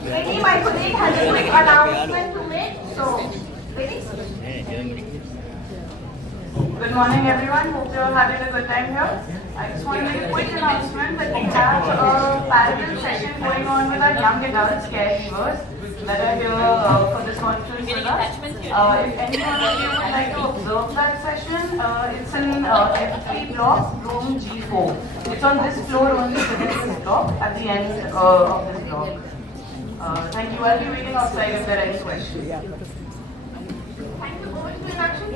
Maybe my colleague has a quick announcement to make. So, ready? Good morning, everyone. Hope you're having a good time here. I just want to make a quick announcement that we have a parallel session going on with our young adults caregivers that are here for this conference with us. If anyone of you would like to observe that session, it's in F3 block, room G4. It's on this floor only within this block at the end of this block. Thank you. I'll be waiting outside if there are any questions. Thank you. Over to Enakshi.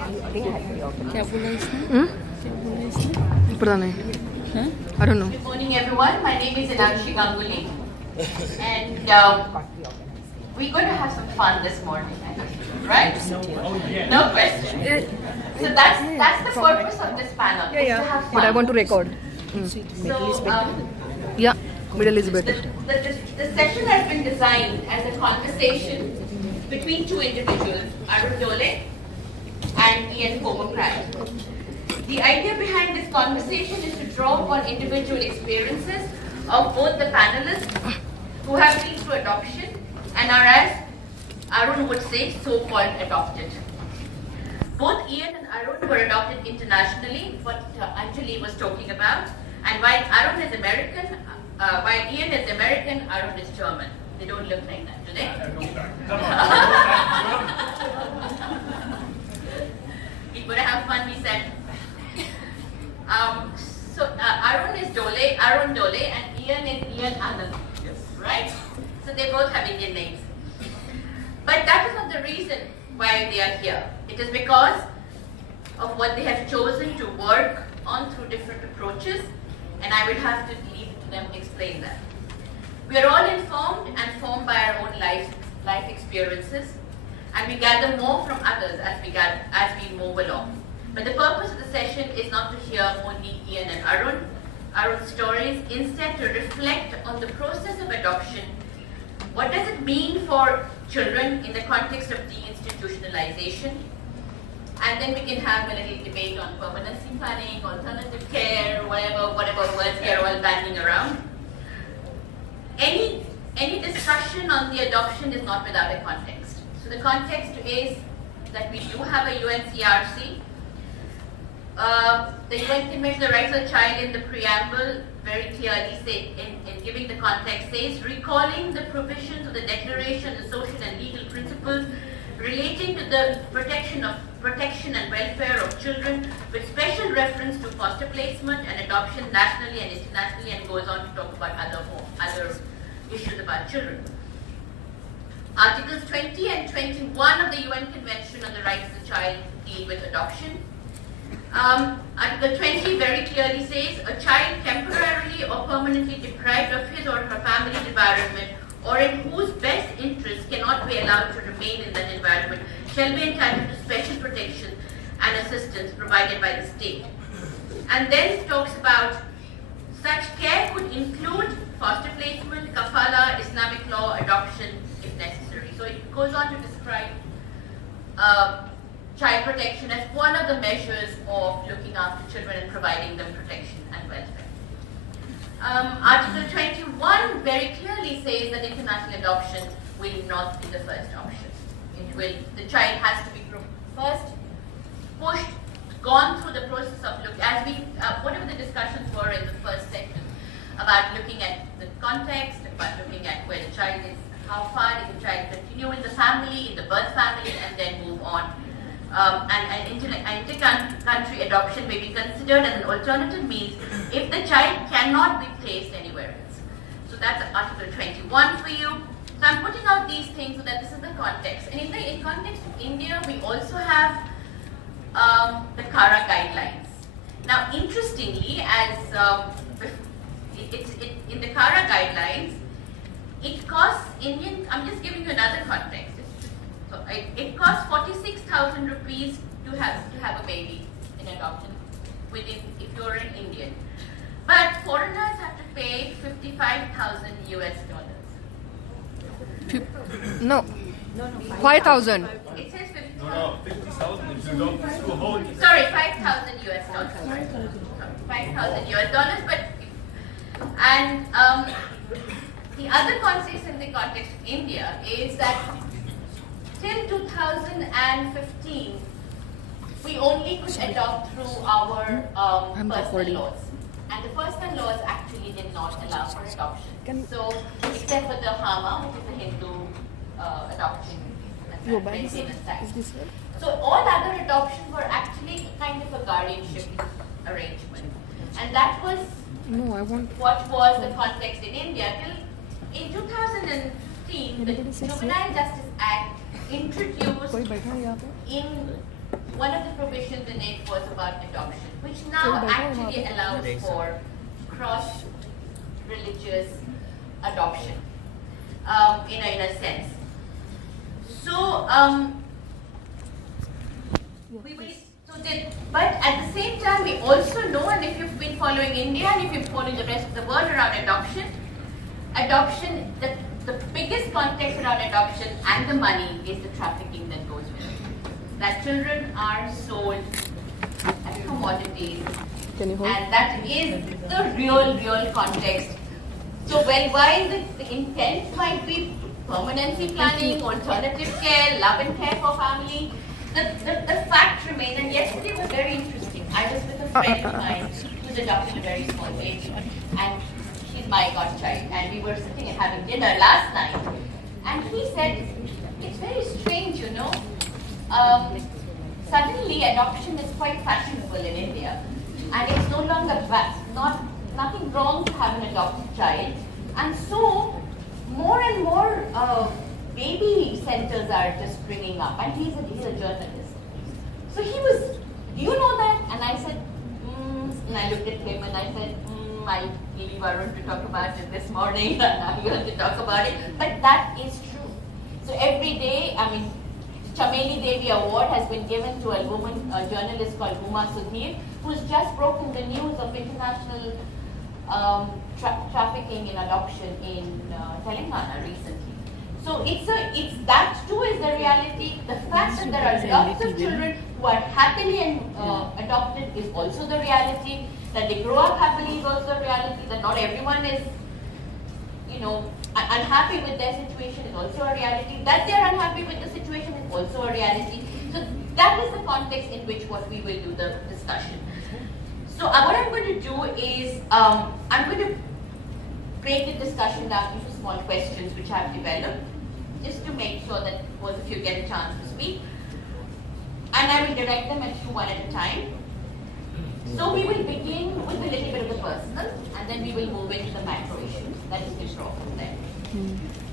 I don't know. Good morning, everyone. My name is Anand Ganguly, and we're going to have some fun this morning, right? No question. So that's the purpose of this panel. Is to have fun. But I want to record. So, Yeah, middle is better. the session has been designed as a conversation between two individuals, Arun Dohle and Forber-Pratt. The idea behind this conversation is to draw upon individual experiences of both the panelists who have been through adoption and are, as Arun would say, so-called adopted. Both Ian and Arun were adopted internationally, what Anjali was talking about. And while Arun is American, while Ian is American, Arun is German. They don't look like that, do they? We're going to have fun, we said. Arun is Arun Dohle, and Ian is Ian Anand. Yes. Right? So they both have Indian names. But that is not the reason why they are here. It is because of what they have chosen to work on through different approaches, and I will have to leave it to them to explain that. We are all informed and formed by our own life experiences, and we gather more from others as we move along. But the purpose of the session is not to hear only Ian and Arun's stories, instead to reflect on the process of adoption. What does it mean for children in the context of deinstitutionalization? And then we can have a little debate on permanency planning, alternative care, whatever words we are all banging around. Any discussion on the adoption is not without a context. So the context is that we do have a UNCRC. The UN Convention on the Rights of the Child in the preamble very clearly say, in giving the context, says recalling the provisions of the Declaration, the social and legal principles relating to the protection and welfare of children, with special reference to foster placement and adoption nationally and internationally, and goes on to talk about other issues about children. Articles 20 and 21 of the UN Convention on the Rights of the Child deal with adoption. Article 20 very clearly says a child temporarily or permanently deprived of his or her family's environment, or in whose best interest cannot be allowed to remain in that environment, shall be entitled to special protection and assistance provided by the state. And then talks about such care could include foster placement, kafala, Islamic law, adoption if necessary. So it goes on to describe child protection as one of the measures of looking after children and providing them protection and welfare. Article 21 very clearly says that international adoption will not be the first option. The child has to be first pushed, gone through the process of whatever the discussions were in the first section, about looking at the context, about looking at where the child is, how far does the child continue in the family, in the birth family, and then move on. And inter-country adoption may be considered as an alternative means if the child cannot be placed anywhere else. So that's Article 21 for you. So I'm putting out these things so that this is the context. And in the context of India, we also have the CARA guidelines. Now, interestingly, in the CARA guidelines, it costs I'm just giving you another context. So it costs 46,000 rupees to have a baby in adoption if you're an Indian. But foreigners have to pay 55,000 US dollars. No. 5,000. It says 50,000. No, 50,000 if you don't do a whole. Sorry, 5,000 US dollars. 5,000 US dollars, The other context in the context of India is that till 2015, we only could adopt through our personal laws. And the personal laws actually did not allow for adoption. So, except for the Hama, which is a Hindu adoption maintenance act. So, all other adoptions were actually kind of a guardianship arrangement. And that was what was the context in India till in 2015, the Juvenile Justice Act introduced in one of the provisions in it was about adoption, which now actually allows for cross-religious adoption, in a sense. So, but at the same time, we also know, and if you've been following India and if you've followed the rest of the world around adoption, the biggest context around adoption and the money is the trafficking that goes with it. That children are sold as commodities, and that is the real context. So while the intent might be permanency planning, alternative care, love and care for family, the fact remains, and yesterday was very interesting. I was with a friend of mine who's adopted a very small baby, and she's my godchild, and we were sitting and having dinner last night, and he said, it's very strange, you know, suddenly adoption is quite fashionable in India, and it's no longer nothing wrong to have an adopted child, and so more and more baby centers are just springing up, and he's a journalist. So he was, do you know that? And I said, and I looked at him and I said, I leave Arun to talk about it this morning, and now you have to talk about it. But that is true. So every day, I mean, Chameli Devi Award has been given to a journalist called Uma Sudhir, who's just broken the news of international trafficking in adoption in Telangana recently. So that too is the reality. The fact that there are lots of children who are happily adopted is also the reality. That they grow up happily is also the reality. That not everyone is, you know, unhappy with their situation is also a reality. That they are unhappy with the situation is also a reality. So that is the context in which what we will do the discussion. So what I'm going to do is I'm going to break the discussion down into small questions which I've developed, just to make sure that both of you get a chance to speak. And I will direct them at you one at a time. So we will begin with a little bit of the personal, and then we will move into the macro issues. That is the draw from there.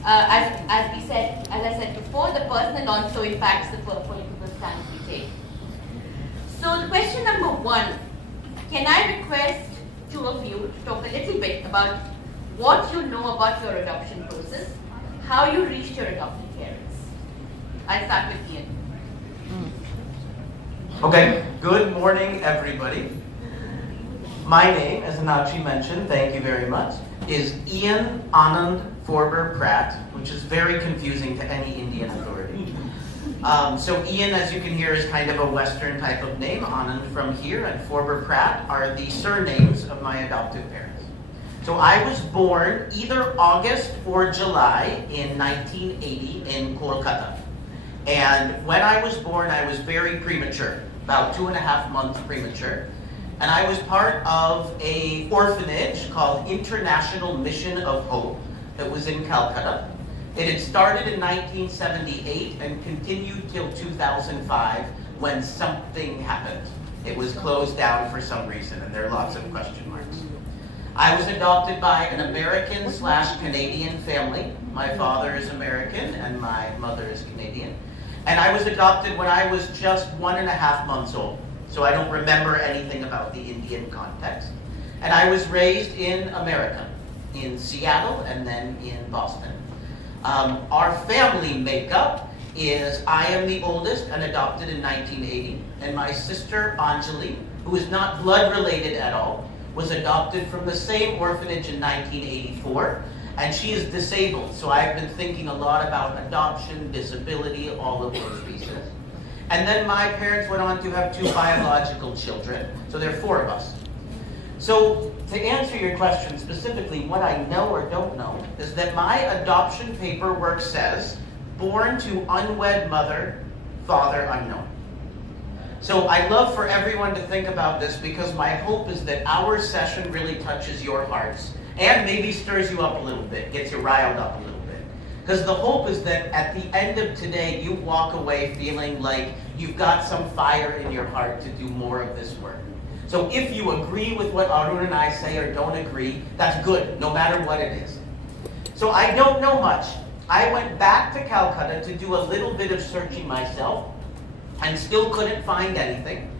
As I said before, the personal also impacts the political stance we take. So the question number one, can I request two of you to talk a little bit about what you know about your adoption process, how you reached your adopted parents. I'll start with Ian. Okay, good morning everybody. My name, as Enakshi mentioned, thank you very much, is Ian Anand Forber-Pratt, which is very confusing to any Indian authority. So Ian, as you can hear, is kind of a Western type of name. Anand from here and Forber-Pratt are the surnames of my adoptive parents. So I was born either August or July in 1980 in Kolkata. And when I was born, I was very premature, about 2.5 months premature. And I was part of an orphanage called International Mission of Hope that was in Calcutta. It had started in 1978 and continued till 2005 when something happened. It was closed down for some reason, and there are lots of question marks. I was adopted by an American/Canadian family. My father is American and my mother is Canadian. And I was adopted when I was just 1.5 months old. So I don't remember anything about the Indian context. And I was raised in America, in Seattle and then in Boston. Our family makeup is I am the oldest and adopted in 1980. And my sister Anjali, who is not blood related at all, was adopted from the same orphanage in 1984, and she is disabled. So I've been thinking a lot about adoption, disability, all of those pieces. And then my parents went on to have 2 biological children, so there are 4 of us. So to answer your question specifically, what I know or don't know is that my adoption paperwork says, born to unwed mother, father unknown. So I'd love for everyone to think about this, because my hope is that our session really touches your hearts and maybe stirs you up a little bit, gets you riled up a little bit. Because the hope is that at the end of today, you walk away feeling like you've got some fire in your heart to do more of this work. So if you agree with what Arun and I say or don't agree, that's good, no matter what it is. So I don't know much. I went back to Calcutta to do a little bit of searching myself and still couldn't find anything.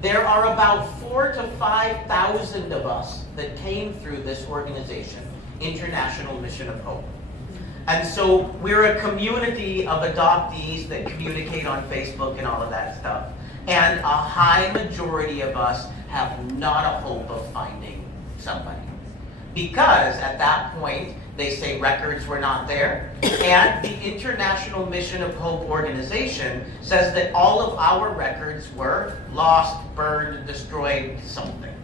There are about 4,000 to 5,000 of us that came through this organization, International Mission of Hope. And so we're a community of adoptees that communicate on Facebook and all of that stuff. And a high majority of us have not a hope of finding somebody. Because at that point, they say records were not there, and the International Mission of Hope organization says that all of our records were lost, burned, destroyed, something.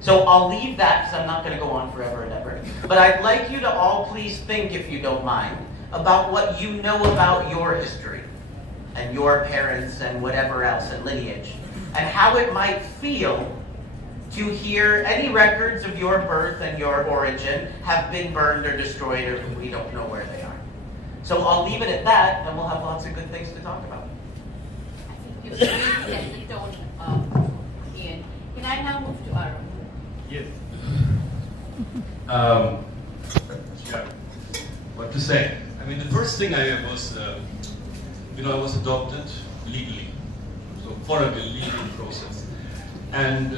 So I'll leave that because I'm not going to go on forever and ever. But I'd like you to all please think, if you don't mind, about what you know about your history and your parents and whatever else and lineage, and how it might feel to hear any records of your birth and your origin have been burned or destroyed, or we don't know where they are. So I'll leave it at that, and we'll have lots of good things to talk about. I think you've really set the tone, Ian. Can I now move to Arun? Yes. Yeah. What to say? I mean, the first thing I was, I was adopted legally, so followed the legal process. And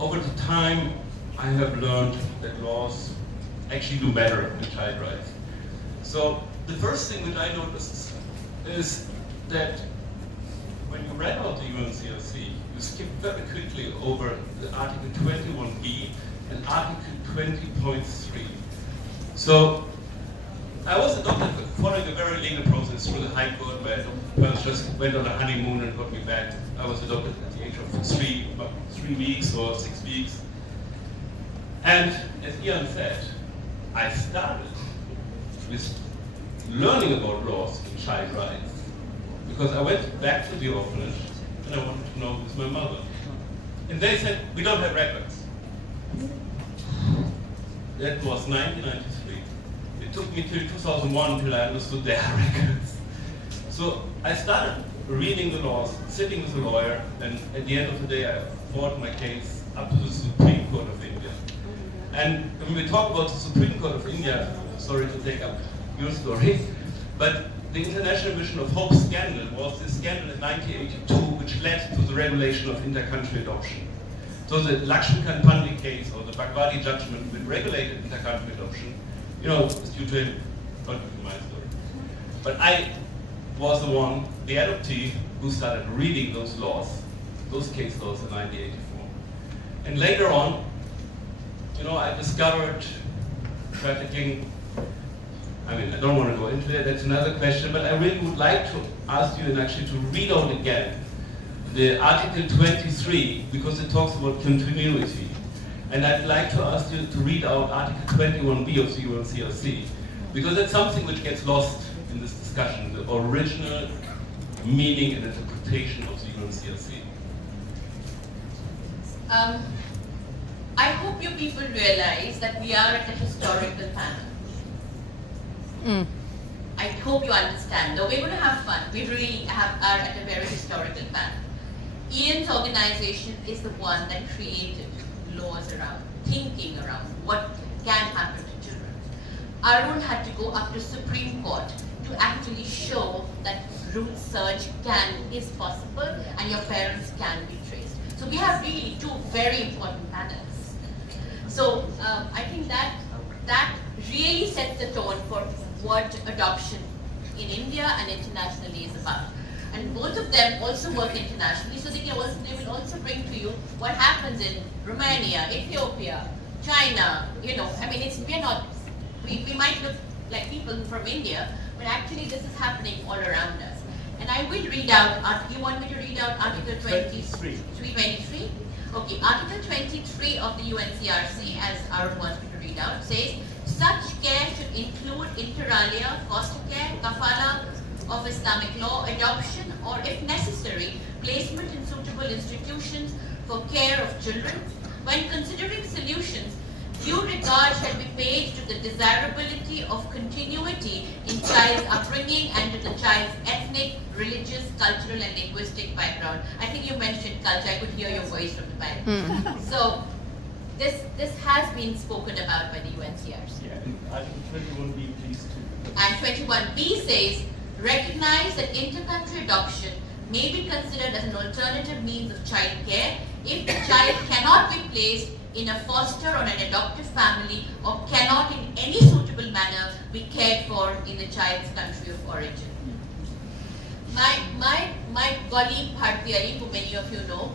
over the time, I have learned that laws actually do matter in child rights. So the first thing that I noticed is that when you read out the UNCRC, you skip very quickly over the Article 21b and Article 20.3. So I was adopted following a very legal process through the High Court, where parents just went on a honeymoon and got me back. I was adopted at the age of 3 weeks or 6 weeks. And as Ian said, I started with learning about laws in child rights because I went back to the orphanage and I wanted to know who's my mother. And they said, we don't have records. That was 1993. It took me till 2001 until I understood there are records. So I started reading the laws, sitting with a lawyer, and at the end of the day I fought my case up to the Supreme Court of India. And when we talk about the Supreme Court of India, sorry to take up your story, but the International Mission of Hope scandal was the scandal in 1982 which led to the regulation of inter-country adoption. So the Lakshmikant Pandey case or the Bhagwati judgment which regulated inter-country adoption, is due to him, not my story. But I was the one, the adoptee, who started reading those laws, those case laws in 1984. And later on, I discovered trafficking. I mean, I don't want to go into it, that's another question, but I really would like to ask you actually to read out again the Article 23, because it talks about continuity. And I'd like to ask you to read out Article 21b of the UNCRC, because that's something which gets lost in this discussion, the original meaning and interpretation of the UNCRC. I hope you people realize that we are at a historical panel. I hope you understand. Though we're going to have fun, we really are at a very historical panel. Ian's organization is the one that created laws around, thinking around what can happen to children. Arun had to go up to Supreme Court to actually show that root search is possible and your parents can be traced. So we have really two very important panels. So I think that really sets the tone for what adoption in India and internationally is about. And both of them also work internationally, so they will also bring to you what happens in Romania, Ethiopia, China. We might look like people from India, but actually this is happening all around us. And I will read out, you want me to read out Article 23? Okay, Article 23 of the UNCRC, as Arun wants me to read out, says, such care should include inter alia, foster care, kafala of Islamic law, adoption, or if necessary, placement in suitable institutions for care of children. When considering solutions, due regard shall be paid to the desirability of continuity in child's upbringing and to the child's ethnic, religious, cultural and linguistic background. I think you mentioned culture, I could hear your voice from the back. So this has been spoken about by the UNCRC. Yeah, and Article 21B, please too. And 21B says, recognize that inter-country adoption may be considered as an alternative means of child care if the child cannot be placed in a foster or an adoptive family or cannot in any suitable manner be cared for in the child's country of origin. My colleague Bharti Ali, who many of you know,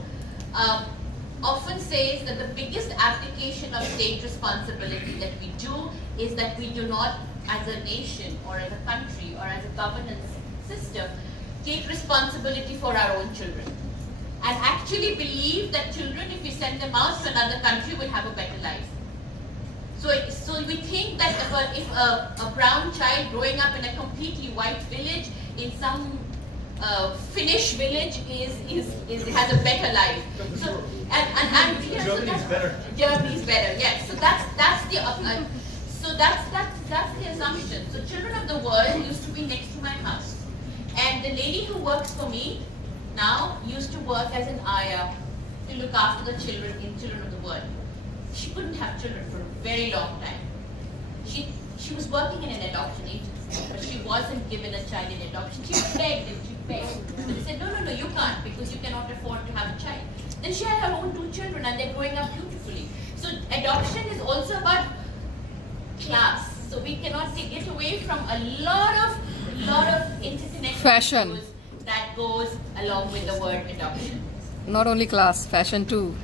often says that the biggest application of state responsibility that we do is that we do not, as a nation or as a country or as a governance system, take responsibility for our own children. And actually believe that children, if we send them out to another country, will have a better life. So we think that if a brown child growing up in a completely white village, in some Finnish village, has a better life. So Germany's better. Germany's better. Yes. So that's the assumption. So Children of the World used to be next to my house, and the lady who works for me now used to work as an ayah to look after the children in Children of the World. She couldn't have children for a very long time. She was working in an adoption agency, but she wasn't given a child in adoption. She begged and she begged. But they said, no, you can't, because you cannot afford to have a child. Then she had her own 2 children and they're growing up beautifully. So adoption is also about class. So we cannot take it away from a lot of interconnected Fashion. issues that goes along with the word adoption. Not only class, fashion too.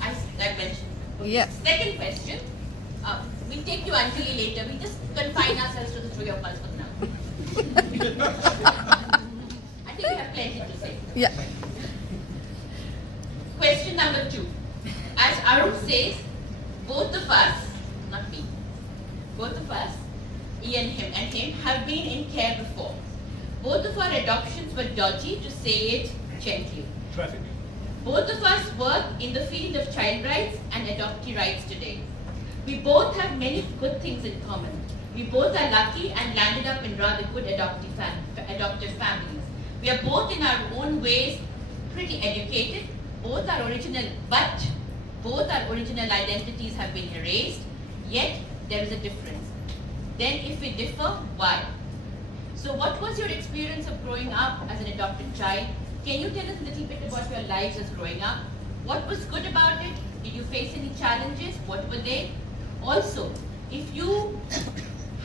I mentioned. Yeah. Second question. We'll take you Anjali later. We just confine ourselves to the 3 of us for now. I think we have plenty to say. Yeah. Question number 2. As Arun says, both of us, not me, both of us, Ian, him and him, have been in care before. Both of our adoptions were dodgy, to say it gently. Traffic. Both of us work in the field of child rights and adoptee rights today. We both have many good things in common. We both are lucky and landed up in rather good adoptive families. We are both in our own ways pretty educated. Both our original identities have been erased, yet there is a difference. Then if we differ, why? So what was your experience of growing up as an adopted child? Can you tell us a little bit about your lives as growing up? What was good about it? Did you face any challenges? What were they? Also, if you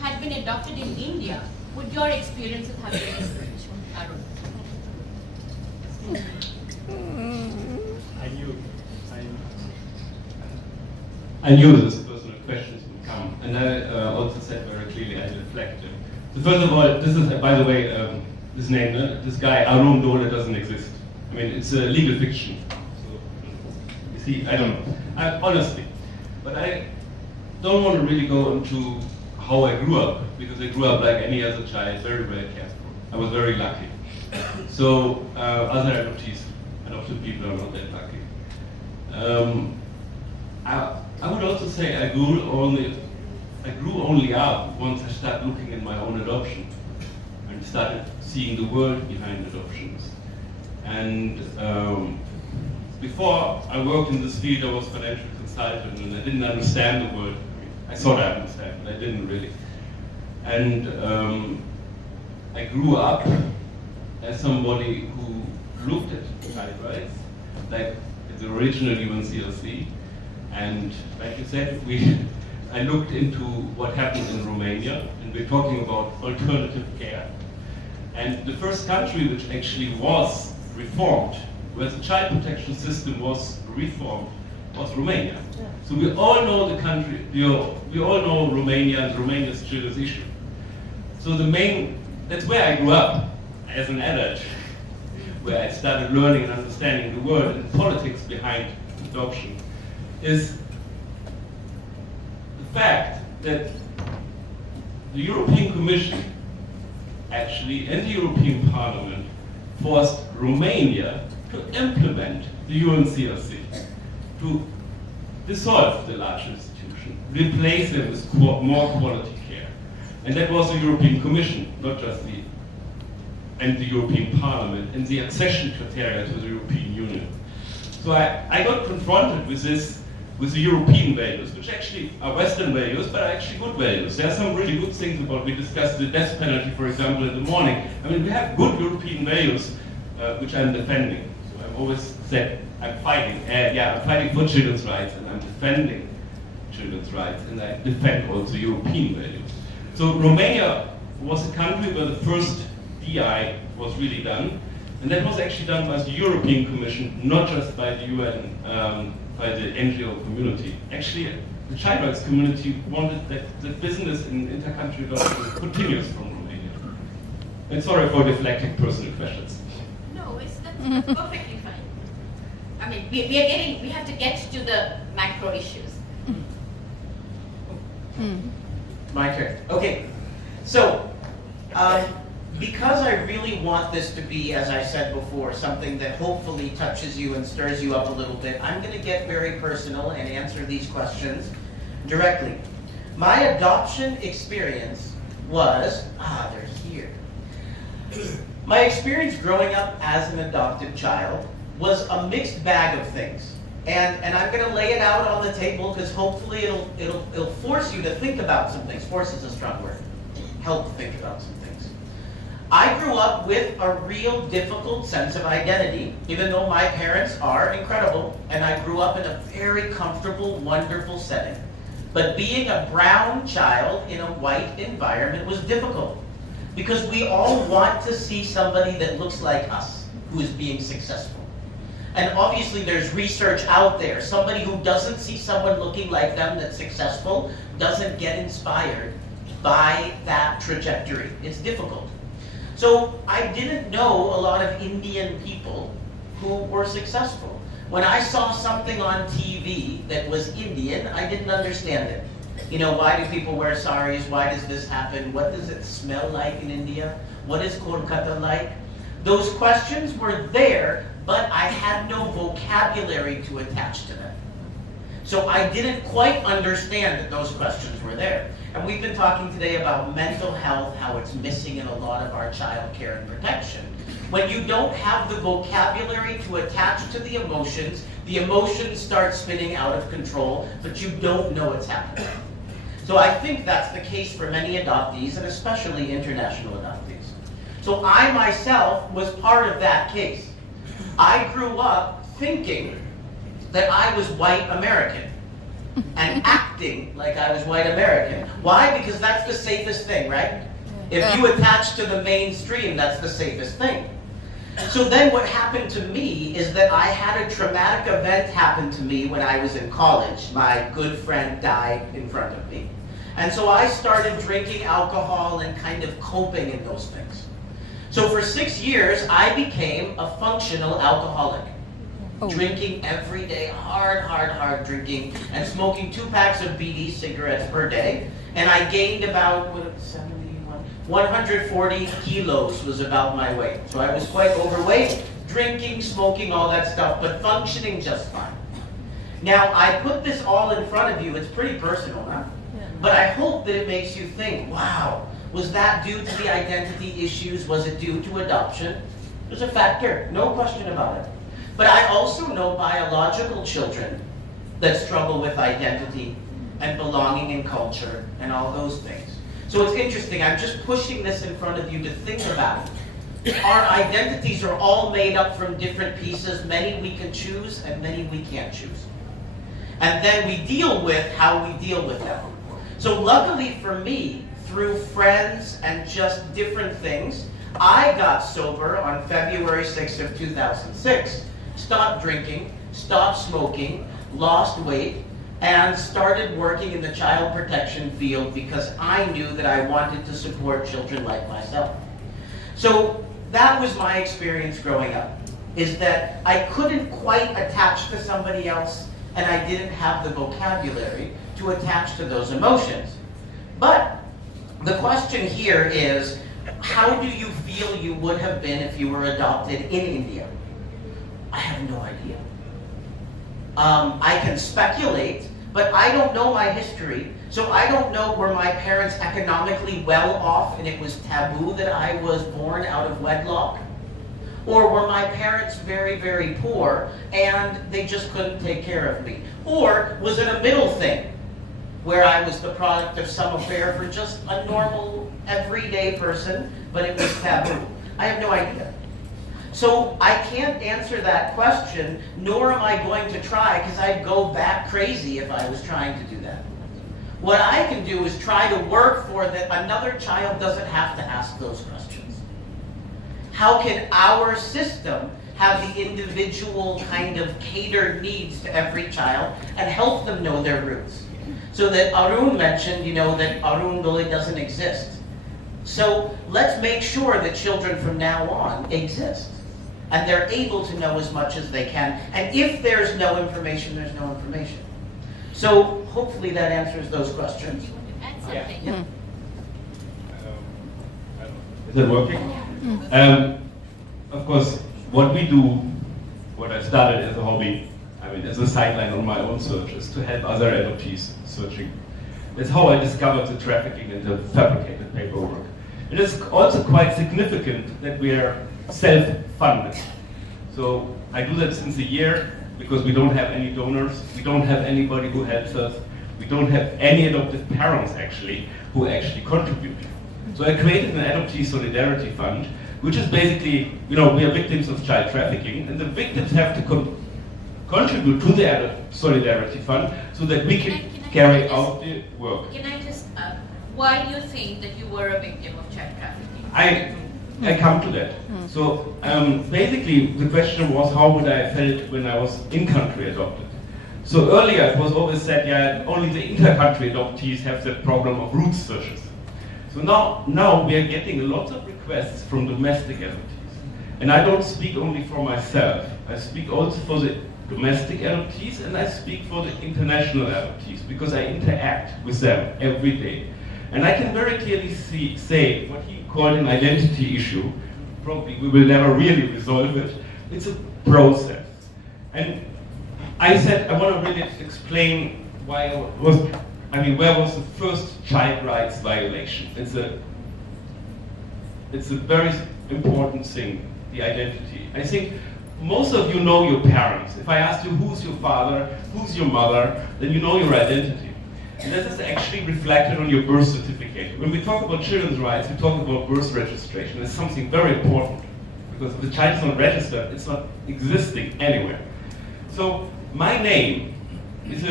had been adopted in India, would your experiences have been different? Arun. I knew this personal questions would come, and I also said very clearly I reflected. So first of all, this is, by the way, this name, this guy Arun Dohle doesn't exist. I mean, it's a legal fiction. So you see, I don't know, honestly, but I don't want to really go into how I grew up, because I grew up like any other child, very well cared for. I was very lucky. So other adopted people are not that lucky. I would also say I grew only up once I started looking at my own adoption and started seeing the world behind adoptions. And before I worked in this field, I was financial consultant, and I didn't understand the world. I thought I understand, but I didn't really. And I grew up as somebody who looked at child rights, like the original UNCRC. And like you said, I looked into what happened in Romania, and we're talking about alternative care. And the first country which actually was reformed, where the child protection system was reformed, was Romania. So we all know the country, we all know Romania and Romania's children's issue. So that's where I grew up. as an adult, where I started learning and understanding the world and politics behind adoption, is the fact that the European Commission actually and the European Parliament forced Romania to implement the UNCRC, to dissolve the large institution, replace them with more quality care. And that was the European Commission, not just and the European Parliament, and the accession criteria to the European Union. So I got confronted with the European values, which actually are Western values, but are actually good values. There are some really good things about, we discussed the death penalty, for example, in the morning. I mean, we have good European values, which I'm defending. So I've always said, I'm fighting for children's rights, and I'm defending children's rights, and I defend also European values. So Romania was a country where the first DI was really done, and that was actually done by the European Commission, not just by the UN, by the NGO community. Actually, the child rights community wanted that the business in inter-country adoption continues from Romania. And sorry for deflecting personal questions. No, that's perfectly fine. I mean, we have to get to the macro issues. My turn. Okay. So, because I really want this to be, as I said before, something that hopefully touches you and stirs you up a little bit, I'm going to get very personal and answer these questions directly. My adoption experience was, they're here. My experience growing up as an adopted child was a mixed bag of things. And I'm going to lay it out on the table because hopefully it'll force you to think about some things. Force is a strong word. Help think about some things. I grew up with a real difficult sense of identity, even though my parents are incredible, and I grew up in a very comfortable, wonderful setting. But being a brown child in a white environment was difficult because we all want to see somebody that looks like us, who is being successful. And obviously there's research out there. Somebody who doesn't see someone looking like them that's successful doesn't get inspired by that trajectory. It's difficult. So I didn't know a lot of Indian people who were successful. When I saw something on TV that was Indian, I didn't understand it. You know, why do people wear saris? Why does this happen? What does it smell like in India? What is Kolkata like? Those questions were there, but I had no vocabulary to attach to them. So I didn't quite understand that those questions were there. And we've been talking today about mental health, how it's missing in a lot of our child care and protection. When you don't have the vocabulary to attach to the emotions start spinning out of control, but you don't know what's happening. So I think that's the case for many adoptees, and especially international adoptees. So I myself was part of that case. I grew up thinking that I was white American and acting like I was white American. Why? Because that's the safest thing, right? If you attach to the mainstream, that's the safest thing. So then what happened to me is that I had a traumatic event happen to me when I was in college. My good friend died in front of me. And so I started drinking alcohol and kind of coping in those things. So for 6 years, I became a functional alcoholic. Drinking every day, hard drinking, and smoking 2 packs of BD cigarettes per day. And I gained about 140 kilos was about my weight. So I was quite overweight, drinking, smoking, all that stuff, but functioning just fine. Now, I put this all in front of you. It's pretty personal, huh? But I hope that it makes you think, wow, was that due to the identity issues? Was it due to adoption? There's a factor, no question about it. But I also know biological children that struggle with identity and belonging in culture and all those things. So it's interesting, I'm just pushing this in front of you to think about it. Our identities are all made up from different pieces. Many we can choose and many we can't choose. And then we deal with how we deal with them. So luckily for me, through friends and just different things, I got sober on February 6th of 2006, stopped drinking, stopped smoking, lost weight, and started working in the child protection field because I knew that I wanted to support children like myself. So that was my experience growing up, is that I couldn't quite attach to somebody else, and I didn't have the vocabulary to attach to those emotions. But the question here is, how do you feel you would have been if you were adopted in India? I have no idea. I can speculate, but I don't know my history, so I don't know were my parents economically well off and it was taboo that I was born out of wedlock? Or were my parents very, very poor and they just couldn't take care of me? Or was it a middle thing, where I was the product of some affair for just a normal, everyday person, but it was taboo? I have no idea. So I can't answer that question, nor am I going to try, because I'd go bat crazy if I was trying to do that. What I can do is try to work for that another child doesn't have to ask those questions. How can our system have the individual kind of catered needs to every child and help them know their roots? So that Arun mentioned, that Arun really doesn't exist. So let's make sure that children from now on exist. And they're able to know as much as they can. And if there's no information, there's no information. So hopefully that answers those questions. You want to add something? Yeah. Is it working? Of course, what we do, what I started as a hobby, as a sideline on my own search, is to help other adoptees searching. That's how I discovered the trafficking and the fabricated paperwork. It is also quite significant that we are self-funded. So I do that since a year because we don't have any donors, we don't have anybody who helps us, we don't have any adoptive parents actually who actually contribute. So I created an adoptee solidarity fund, which is basically, we are victims of child trafficking, and the victims have to contribute to the solidarity fund so that we can carry out the work. Can I just, why do you think that you were a victim of child trafficking? I come to that. So basically the question was, how would I have felt when I was in-country adopted? So earlier it was always said, only the inter-country adoptees have that problem of root searches. So now we are getting lots of requests from domestic adoptees. And I don't speak only for myself. I speak also for the domestic adoptees, and I speak for the international adoptees because I interact with them every day. And I can very clearly say what he called an identity issue. Probably we will never really resolve it. It's a process. And I said I want to really explain where was the first child rights violation. It's a very important thing, the identity. I think most of you know your parents. If I ask you who's your father, who's your mother, then you know your identity. And this is actually reflected on your birth certificate. When we talk about children's rights, we talk about birth registration. It's something very important, because if the child is not registered, it's not existing anywhere. So my name is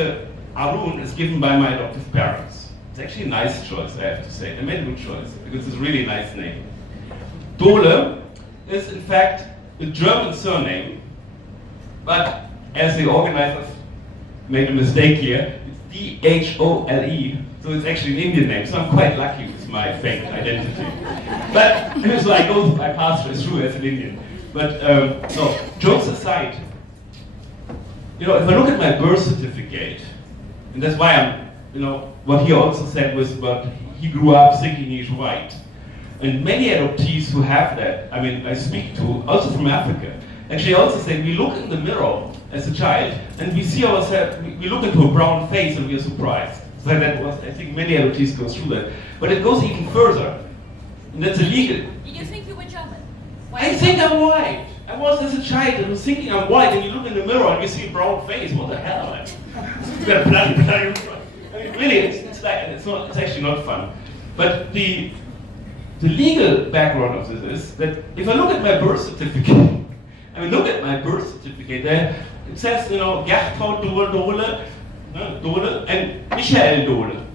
Arun is given by my adoptive parents. It's actually a nice choice, I have to say. I made a good choice, because it's a really nice name. Dohle is in fact a German surname, but as the organizers made a mistake here, D-H-O-L-E, so it's actually an Indian name, so I'm quite lucky with my fake identity. But so I pass through as an Indian. But no, jokes aside, if I look at my birth certificate, and that's why what he also said was about he grew up thinking he's white. And many adoptees who have that, I speak to, also from Africa, actually also say we look in the mirror as a child and we see ourselves, we look into a brown face and we are surprised. So that was, I think many adoptees go through that. But it goes even further. And that's illegal. Did you think you were German? I think I'm white. I was as a child, I was thinking I'm white, and you look in the mirror and you see a brown face. What the hell? Really, it's actually not fun. But the legal background of this is that if I look at my birth certificate, there it says, Gertrud Dohle, and Michael Dohle.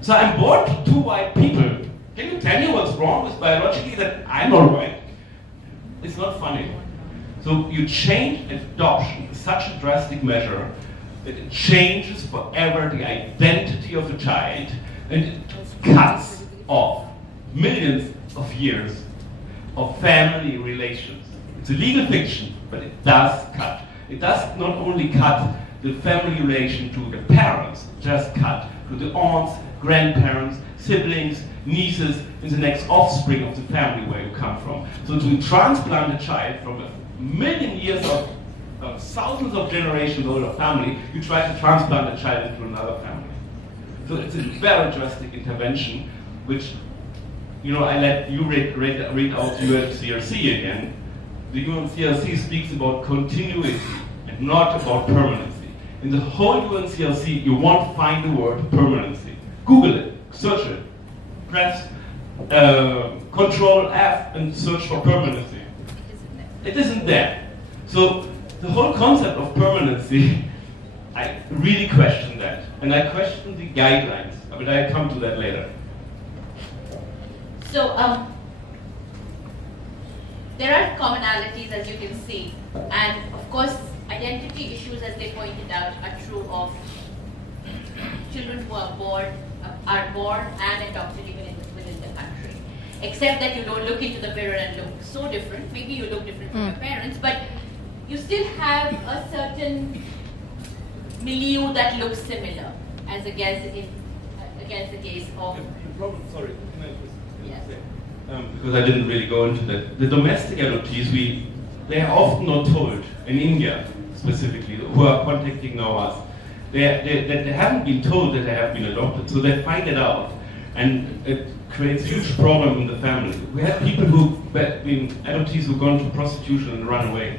So I'm born to two white people. Can you tell me what's wrong with biologically that I'm not white? It's not funny. So you change adoption, such a drastic measure, that it changes forever the identity of the child, and it cuts off millions of years of family relations. It's a legal fiction, but it does cut. It does not only cut the family relation to the parents, it does cut to the aunts, grandparents, siblings, nieces, and the next offspring of the family where you come from. So to transplant a child from a million years of thousands of generations old of family, you try to transplant a child into another family. So it's a very drastic intervention, which, you know, I let you read out UNCRC again. The UNCRC speaks about continuity and not about permanency. In the whole UNCRC, you won't find the word permanency. Google it, search it, press Control F and search for permanency. It isn't there. So the whole concept of permanency, I really question that. And I question the guidelines, but I'll come to that later. So, there are commonalities, as you can see, and of course, identity issues, as they pointed out, are true of children who are born and adopted even within the country. Except that you don't look into the mirror and look so different. Maybe you look different from your parents, but you still have a certain milieu that looks similar, as against the case of. The problem, sorry, can I just Yes. because I didn't really go into that. The domestic adoptees, they are often not told, in India specifically, who are contacting now us, they haven't been told that they have been adopted, so they find it out, and it creates a huge problem in the family. We have people who've been adoptees who've gone to prostitution and run away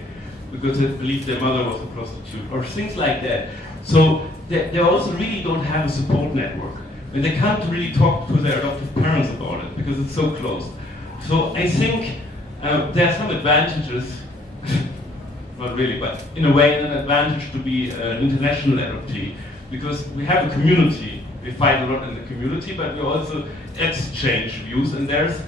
because they believed their mother was a prostitute, or things like that. So they also really don't have a support network. And they can't really talk to their adoptive parents about it because it's so close. So I think there are some advantages, not really, but in a way an advantage to be an international adoptee, because we have a community. We fight a lot in the community, but we also exchange views, and there's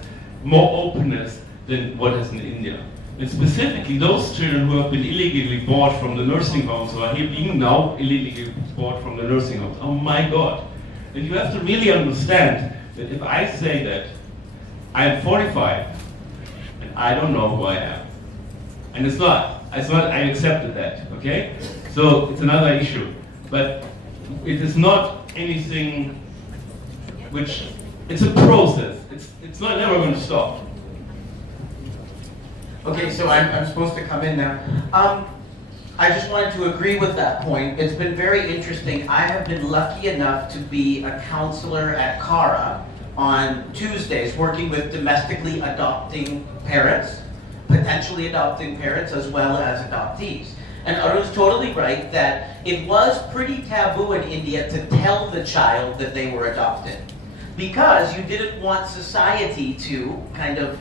more openness than what is in India. And specifically those children who have been illegally bought from the nursing homes, or are here being now illegally bought from the nursing homes. Oh my God. And you have to really understand that if I say that I'm 45 and I don't know who I am, and it's not, I accepted that, okay? So it's another issue. But it is not anything which, it's a process. It's not never going to stop. Okay, so I'm supposed to come in now. I just wanted to agree with that point. It's been very interesting. I have been lucky enough to be a counselor at CARA on Tuesdays, working with domestically adopting parents, potentially adopting parents, as well as adoptees. And Arun's totally right that it was pretty taboo in India to tell the child that they were adopted, because you didn't want society to kind of,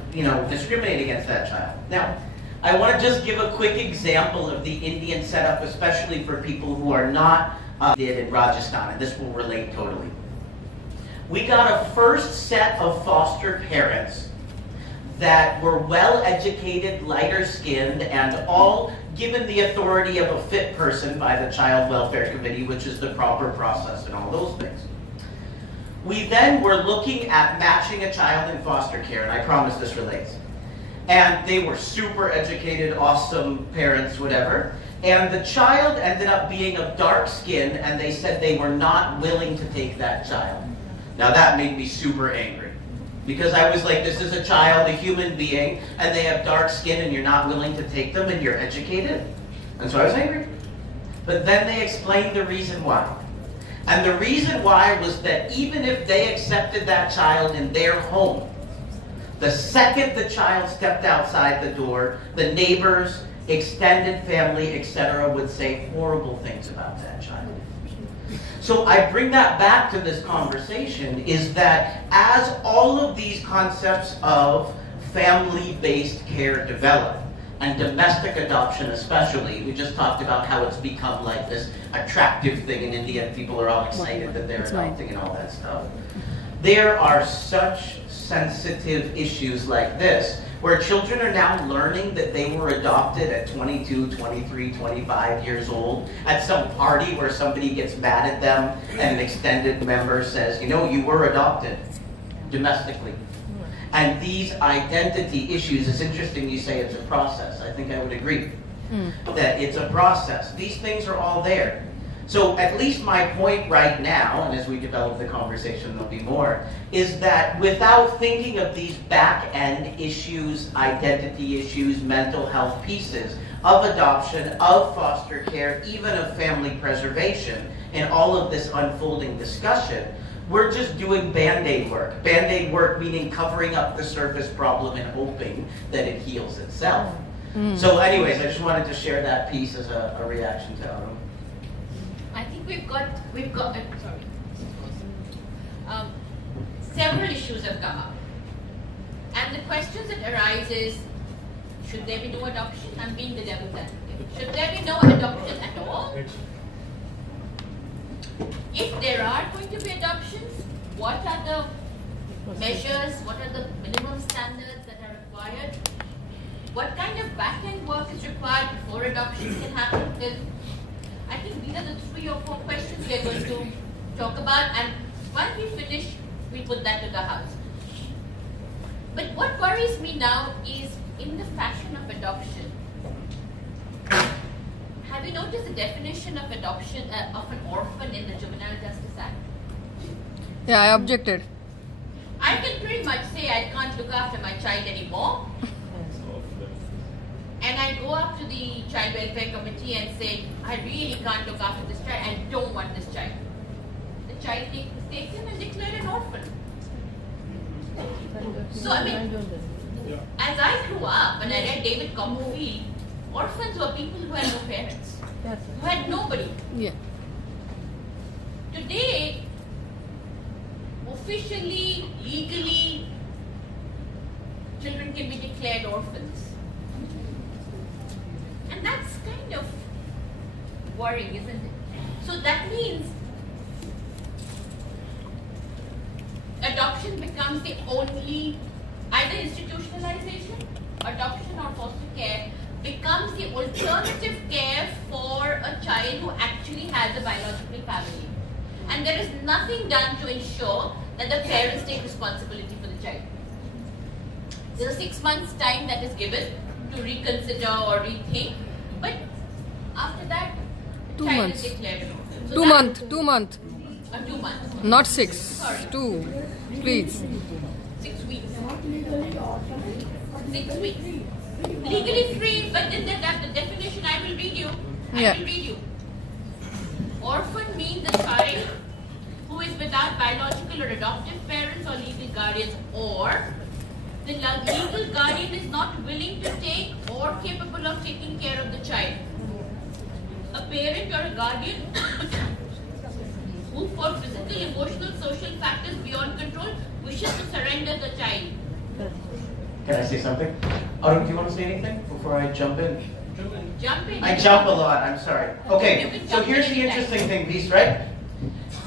discriminate against that child. Now, I want to just give a quick example of the Indian setup, especially for people who are not did in Rajasthan, and this will relate totally. We got a first set of foster parents that were well-educated, lighter-skinned, and all given the authority of a fit person by the Child Welfare Committee, which is the proper process and all those things. We then were looking at matching a child in foster care, and I promise this relates. And they were super educated, awesome parents, whatever. And the child ended up being of dark skin, and they said they were not willing to take that child. Now that made me super angry, because I was like, this is a child, a human being, and they have dark skin and you're not willing to take them and you're educated? And so I was angry. But then they explained the reason why. And the reason why was that even if they accepted that child in their home, the second the child stepped outside the door, the neighbors, extended family, etc. would say horrible things about that child. So I bring that back to this conversation, is that as all of these concepts of family-based care develop, and domestic adoption especially, we just talked about how it's become like this attractive thing in India, and people are all excited that they're adopting and all that stuff. There are such sensitive issues like this, where children are now learning that they were adopted at 22, 23, 25 years old, at some party where somebody gets mad at them and an extended member says, you were adopted domestically. And these identity issues, it's interesting you say it's a process. I think I would agree that it's a process. These things are all there. So at least my point right now, and as we develop the conversation there'll be more, is that without thinking of these back-end issues, identity issues, mental health pieces of adoption, of foster care, even of family preservation, and all of this unfolding discussion, we're just doing Band-Aid work. Band-Aid work meaning covering up the surface problem and hoping that it heals itself. So anyways, I just wanted to share that piece as a reaction to Arun. I think we've got several issues have come up. And the questions that arise is, should there be no adoption? I'm being the devil's advocate. Should there be no adoption at all? If there are going to be adoptions, what are the measures, what are the minimum standards that are required? What kind of back-end work is required before adoptions can happen? I think these are the 3 or 4 questions we are going to talk about, and once we finish, we put that to the house. But what worries me now is in the fashion of adoption. Have you noticed the definition of adoption of an orphan in the Juvenile Justice Act? Yeah, I objected. I can pretty much say I can't look after my child anymore. And I go up to the Child Welfare Committee and say, I really can't look after this child, I don't want this child. The child is taken and declared an orphan. So I mean, as I grew up and I read David Copperfield, orphans were people who had no parents, who had nobody. Yeah. Today, officially, legally, children can be declared orphans. And that's kind of worrying, isn't it? So that means adoption becomes the only, either institutionalization, adoption or foster care becomes the alternative care for a child who actually has a biological family. And there is nothing done to ensure that the parents take responsibility for the child. There's a 6 months time that is given to reconsider or rethink, but after that, the 2 child months. is declared an orphan. So 2 that- months. 2 months. 2 months. Not 6. Sorry. 2. Please. 6 weeks. 6 weeks. Legally free, but then the definition I will read you. I will read you. Orphan means a child who is without biological or adoptive parents or legal guardians, or the legal guardian is not willing to take or capable of taking care of the child. A parent or a guardian who for physical, emotional, social factors beyond control wishes to surrender the child. Can I say something? Arun, do you want to say anything before I jump in? Jump in. I jump a lot, I'm sorry. You Okay, can so jump here's the anytime. interesting thing, Beast, right?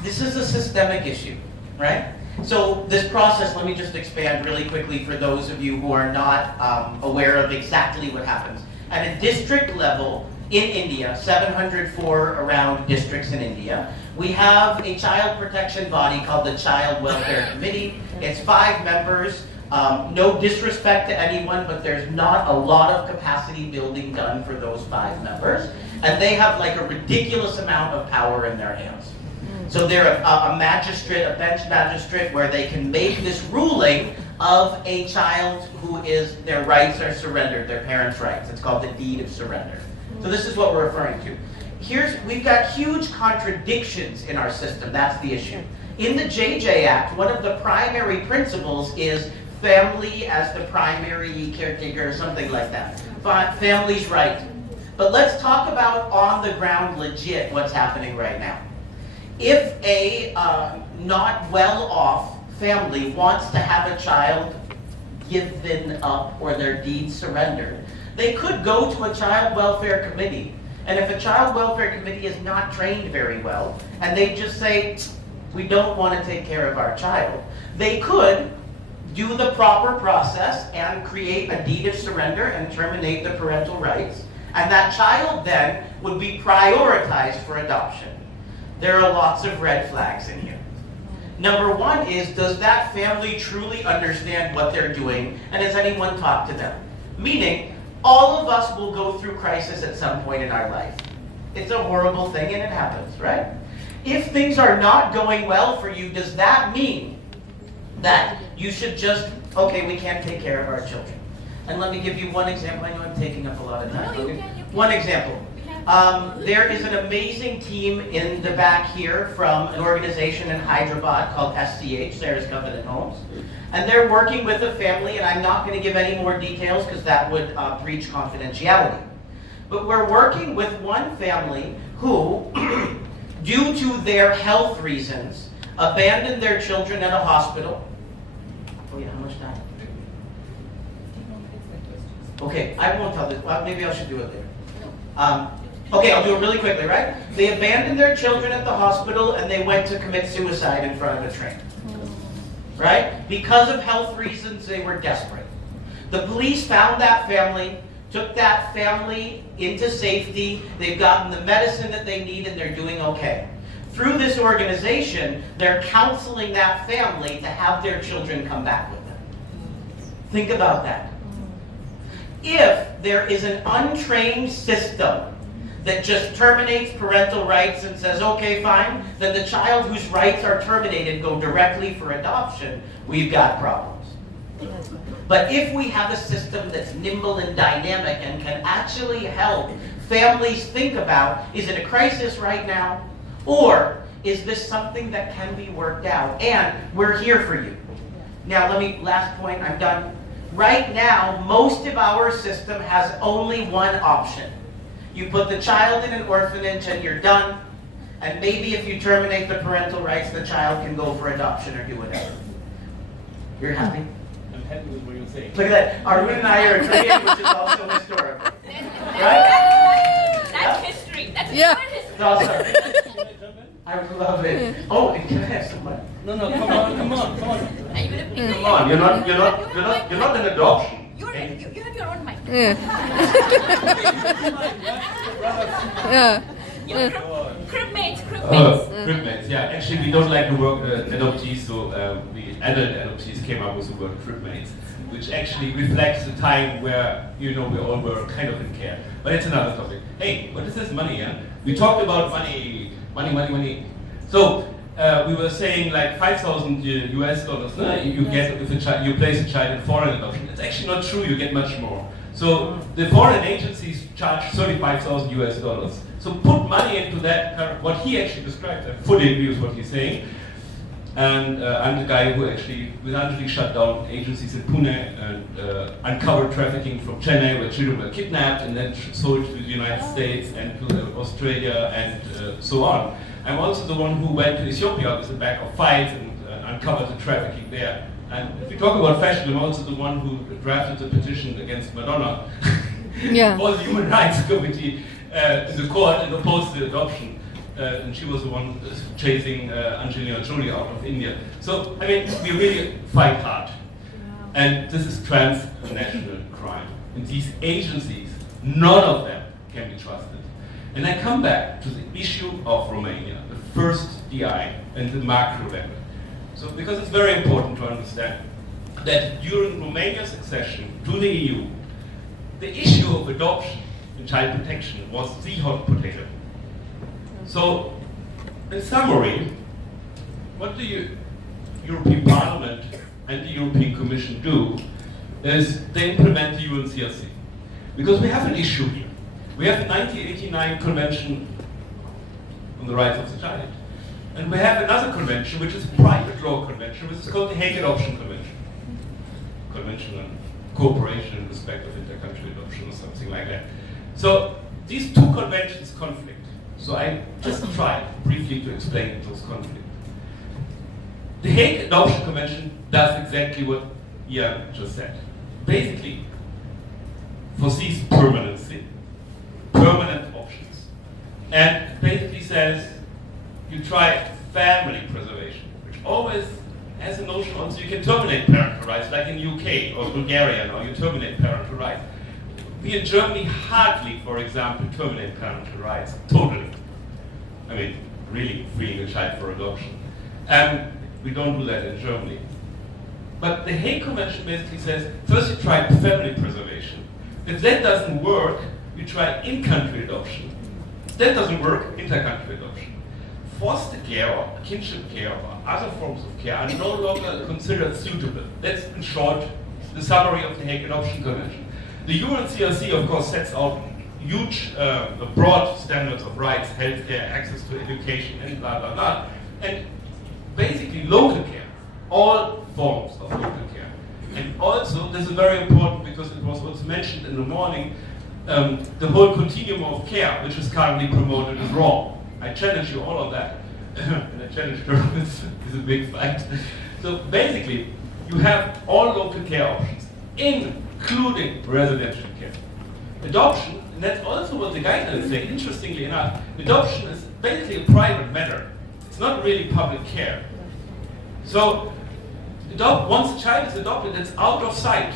This is a systemic issue, right? So this process, let me just expand really quickly for those of you who are not aware of exactly what happens. At a district level in India, 704 around districts in India, we have a child protection body called the Child Welfare Committee. It's 5 members. No disrespect to anyone, but there's not a lot of capacity building done for those 5 members. And they have like a ridiculous amount of power in their hands. So they're a magistrate, a bench magistrate, where they can make this ruling of a child who is, their rights are surrendered, their parents' rights. It's called the deed of surrender. So this is what we're referring to. We've got huge contradictions in our system. That's the issue. In the JJ Act, one of the primary principles is family as the primary caretaker, or something like that. Family's right. But let's talk about on the ground legit what's happening right now. If a not well-off family wants to have a child given up or their deed surrendered, they could go to a child welfare committee. And if a child welfare committee is not trained very well, and they just say, we don't want to take care of our child, they could do the proper process and create a deed of surrender and terminate the parental rights. And that child then would be prioritized for adoption. There are lots of red flags in here. Number one is, does that family truly understand what they're doing, and has anyone talked to them? Meaning, all of us will go through crisis at some point in our life. It's a horrible thing and it happens, right? If things are not going well for you, does that mean that you should just, okay, we can't take care of our children? And let me give you one example. I know I'm taking up a lot of time. No, you can. One example. There is an amazing team in the back here from an organization in Hyderabad called SCH, Sarah's Covenant Homes. And they're working with a family, and I'm not going to give any more details because that would breach confidentiality. But we're working with one family who, due to their health reasons, abandoned their children at a hospital. Oh yeah, how much time? Okay, I won't tell this. Well, maybe I should do it later. Okay, I'll do it really quickly, right? They abandoned their children at the hospital and they went to commit suicide in front of a train. Right? Because of health reasons, they were desperate. The police found that family, took that family into safety. They've gotten the medicine that they need and they're doing okay. Through this organization, they're counseling that family to have their children come back with them. Think about that. If there is an untrained system that just terminates parental rights and says, okay, fine, then the child whose rights are terminated go directly for adoption, we've got problems. But if we have a system that's nimble and dynamic and can actually help families think about, is it a crisis right now? Or is this something that can be worked out? And we're here for you. Now, last point, I'm done. Right now, most of our system has only one option. You put the child in an orphanage and you're done. And maybe if you terminate the parental rights, the child can go for adoption or do whatever. You're happy? I'm happy with what you're saying. Look at that. Arun and I are agreeing, which is also historical. Right? That's history. That's Yeah. history. It's awesome. Can I jump in? I would love it. Oh, and can I have some money? No, come on. Are you gonna pick Come on, you're not an adoption. You have your own mind. Yeah. Yeah. You're cribmates. Cribmates, yeah. Actually, we don't like the word adoptees, so we adult adoptees came up with the word cribmates, which actually reflects the time where, we all were kind of in care. But it's another topic. Hey, what is this money, yeah? We talked about money. So, we were saying like 5,000 US dollars you get if you place a child in foreign adoption. It's actually not true, you get much more. So the foreign agencies charge 35,000 US dollars. So put money into that, what he actually described. I fully agree with what he's saying. And I'm the guy who actually shut down agencies in Pune and uncovered trafficking from Chennai where children were kidnapped and then sold to the United States and to Australia and so on. I'm also the one who went to Ethiopia with a bag of files and uncovered the trafficking there. And if we talk about fashion, I'm also the one who drafted the petition against Madonna Yeah. for the Human Rights Committee in the court and opposed the adoption. And she was the one chasing Angelina Jolie out of India. So, I mean, we really fight hard. And this is transnational crime. And these agencies, none of them can be trusted. And I come back to the issue of Romania, the first DI and the macro level. So, because it's very important to understand that during Romania's accession to the EU, the issue of adoption and child protection was the hot potato. So, in summary, what the European Parliament and the European Commission do is they implement the UNCRC. Because we have an issue here. We have the 1989 Convention on the Rights of the Child. And we have another convention, which is a private law convention, which is called the Hague Adoption Convention. Convention on Cooperation in respect of intercountry adoption or something like that. So these two conventions conflict. So I just tried briefly to explain those conflicts. The Hague Adoption Convention does exactly what Ian just said. Basically, foresees permanency, permanent options. And basically says, you try family preservation, which always has a notion also you can terminate parental rights, like in UK or Bulgaria now, you terminate parental rights. We in Germany hardly, for example, terminate parental rights, totally. I mean, really freeing a child for adoption. We don't do that in Germany. But the Hague Convention basically says, first you try family preservation. If that doesn't work, you try in-country adoption. If that doesn't work, inter-country adoption. Foster care or kinship care or other forms of care are no longer considered suitable. That's, in short, the summary of the Hague Adoption Convention. The UNCRC, of course, sets out huge, broad standards of rights, healthcare, access to education, and blah, blah, blah. And basically local care, all forms of local care. And also, this is very important because it was also mentioned in the morning, the whole continuum of care, which is currently promoted, is wrong. I challenge you all on that. And I challenge Germans, it's a big fight. So basically, you have all local care options, including residential care. Adoption, and that's also what the guidelines say, interestingly enough, adoption is basically a private matter. It's not really public care. So, once a child is adopted, it's out of sight.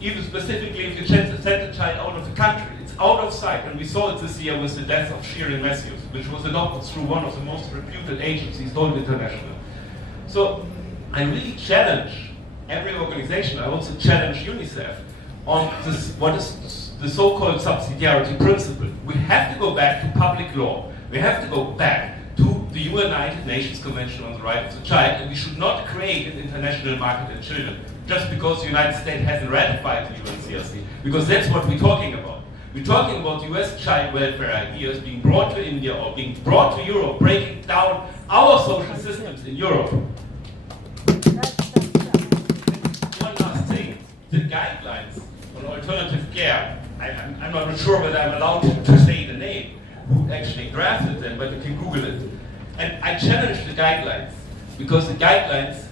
Even specifically if you send a child out of the country, it's out of sight. And we saw it this year with the death of Shirin Matthews, which was adopted through one of the most reputed agencies, Dohle International. So, I really challenge every organization, I also challenge UNICEF on this, what is the so-called subsidiarity principle. We have to go back to public law. We have to go back to the United Nations Convention on the Right of the Child, and we should not create an international market in children just because the United States hasn't ratified the UNCRC, because that's what we're talking about. We're talking about US child welfare ideas being brought to India or being brought to Europe, breaking down our social systems in Europe. One last thing, the guidelines on alternative care, I'm not sure whether I'm allowed to say the name, who actually drafted them, but you can Google it. And I challenge the guidelines, because the guidelines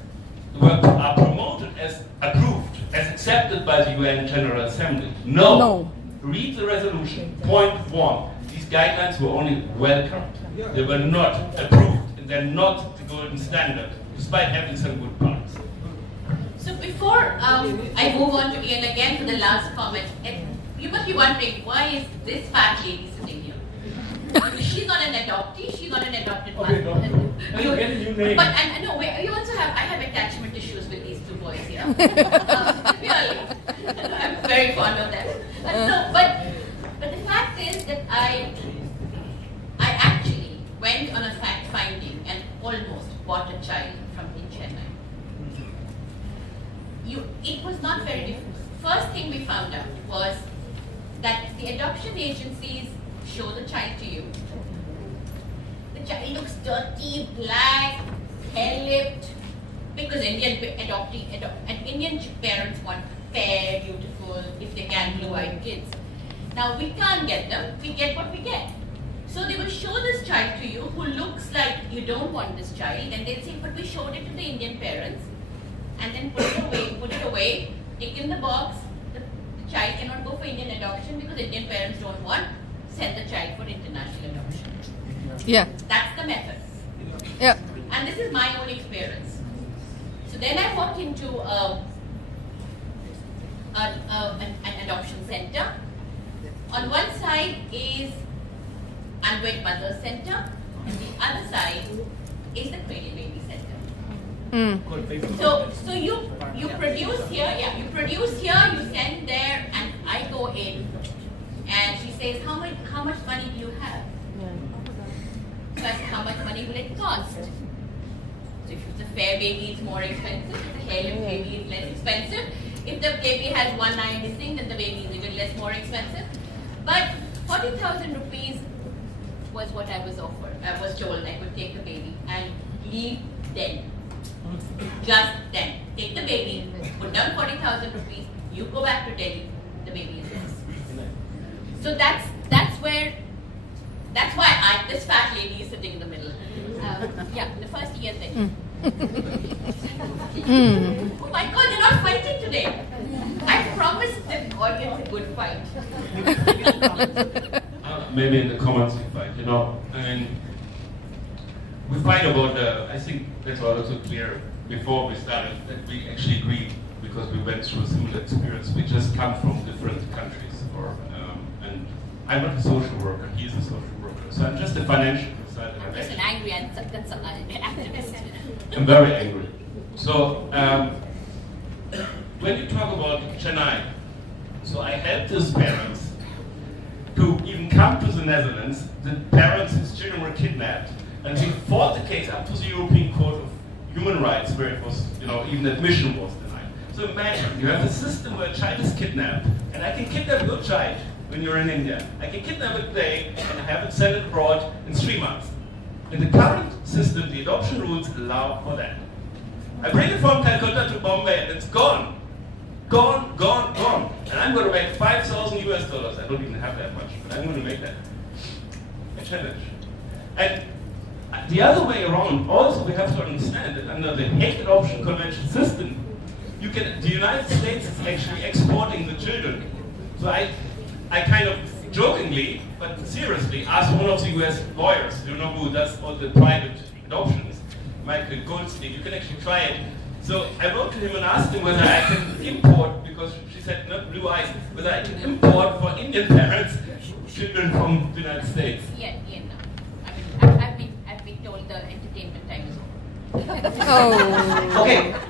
are promoted as approved, as accepted by the UN General Assembly. No. Read the resolution. Point 1. These guidelines were only welcomed. They were not approved. And they're not the golden standard, despite having some good parts. So before I move on to Ian again for the last comment, you must be wondering, why is this fat lady sitting here? She's not an adoptee, she's not an adopted mother. But I know, you also have, I have attachment issues with these two boys here. Really. I'm very fond of them. But the fact is that I actually went on a fact finding and almost bought a child from in Chennai. It was not very difficult. First thing we found out was that the adoption agencies show the child to you. The child looks dirty, black, hair-lipped, because Indian parents want fair, beautiful, if they can, blue-eyed kids. Now we can't get them, we get what we get. So they will show this child to you who looks like you don't want this child, and they'll say, but we showed it to the Indian parents, and then put it away, take in the box. The child cannot go for Indian adoption because Indian parents don't want, send the child for international adoption. Yeah. That's the method. Yeah. And this is my own experience. So then I walked into an adoption center. On one side is Unwed Mother Center, and the other side is the Cradle Baby Center. So you produce here, you send there, and I go in, and she says, how much money do you have? So I said, how much money will it cost? So if it's a fair baby, it's more expensive. If it's a hair-lipped baby, it's less expensive. If the baby has one eye missing, then the baby is even more expensive. But 40,000 rupees was what I was offered. I was told I could take the baby and leave then. Just then. Take the baby, put down 40,000 rupees, you go back to Delhi, the baby is yours. So that's why this fat lady is sitting in the middle. The first year thing. Oh my God, they're not fighting today. I promised the audience a good fight. Maybe in the comments we fight, I mean, we fight about I think that's also clear before we started, that we actually agreed because we went through a similar experience. We just come from different countries, and I'm not a social worker, he's a social worker. So I'm just a financial beside the I'm just an angry activist. I'm very angry. So, when you talk about Chennai, so I helped his parents to even come to the Netherlands. The parents, his children were kidnapped, and he fought the case up to the European Court of Human Rights, where it was, even admission was denied. So imagine, you have a system where a child is kidnapped, and I can kidnap your child when you're in India. I can kidnap it today and have it sent abroad in 3 months. In the current system, the adoption rules allow for that. I bring it from Calcutta to Bombay, and it's gone. Gone, gone, gone. And I'm going to make $5,000 US. I don't even have that much, but I'm going to make that. A challenge. And the other way around, also we have to understand that under the Hague Adoption Convention system, the United States is actually exporting the children. So I kind of jokingly, but seriously, asked one of the US lawyers, who does all the private adoptions, Michael Goldstein, you can actually try it. So I wrote to him and asked him whether I can import, because she said, not blue eyes, whether I can import for Indian parents children from the United States. Yeah, no. I mean, I've been told the entertainment time is over. Oh.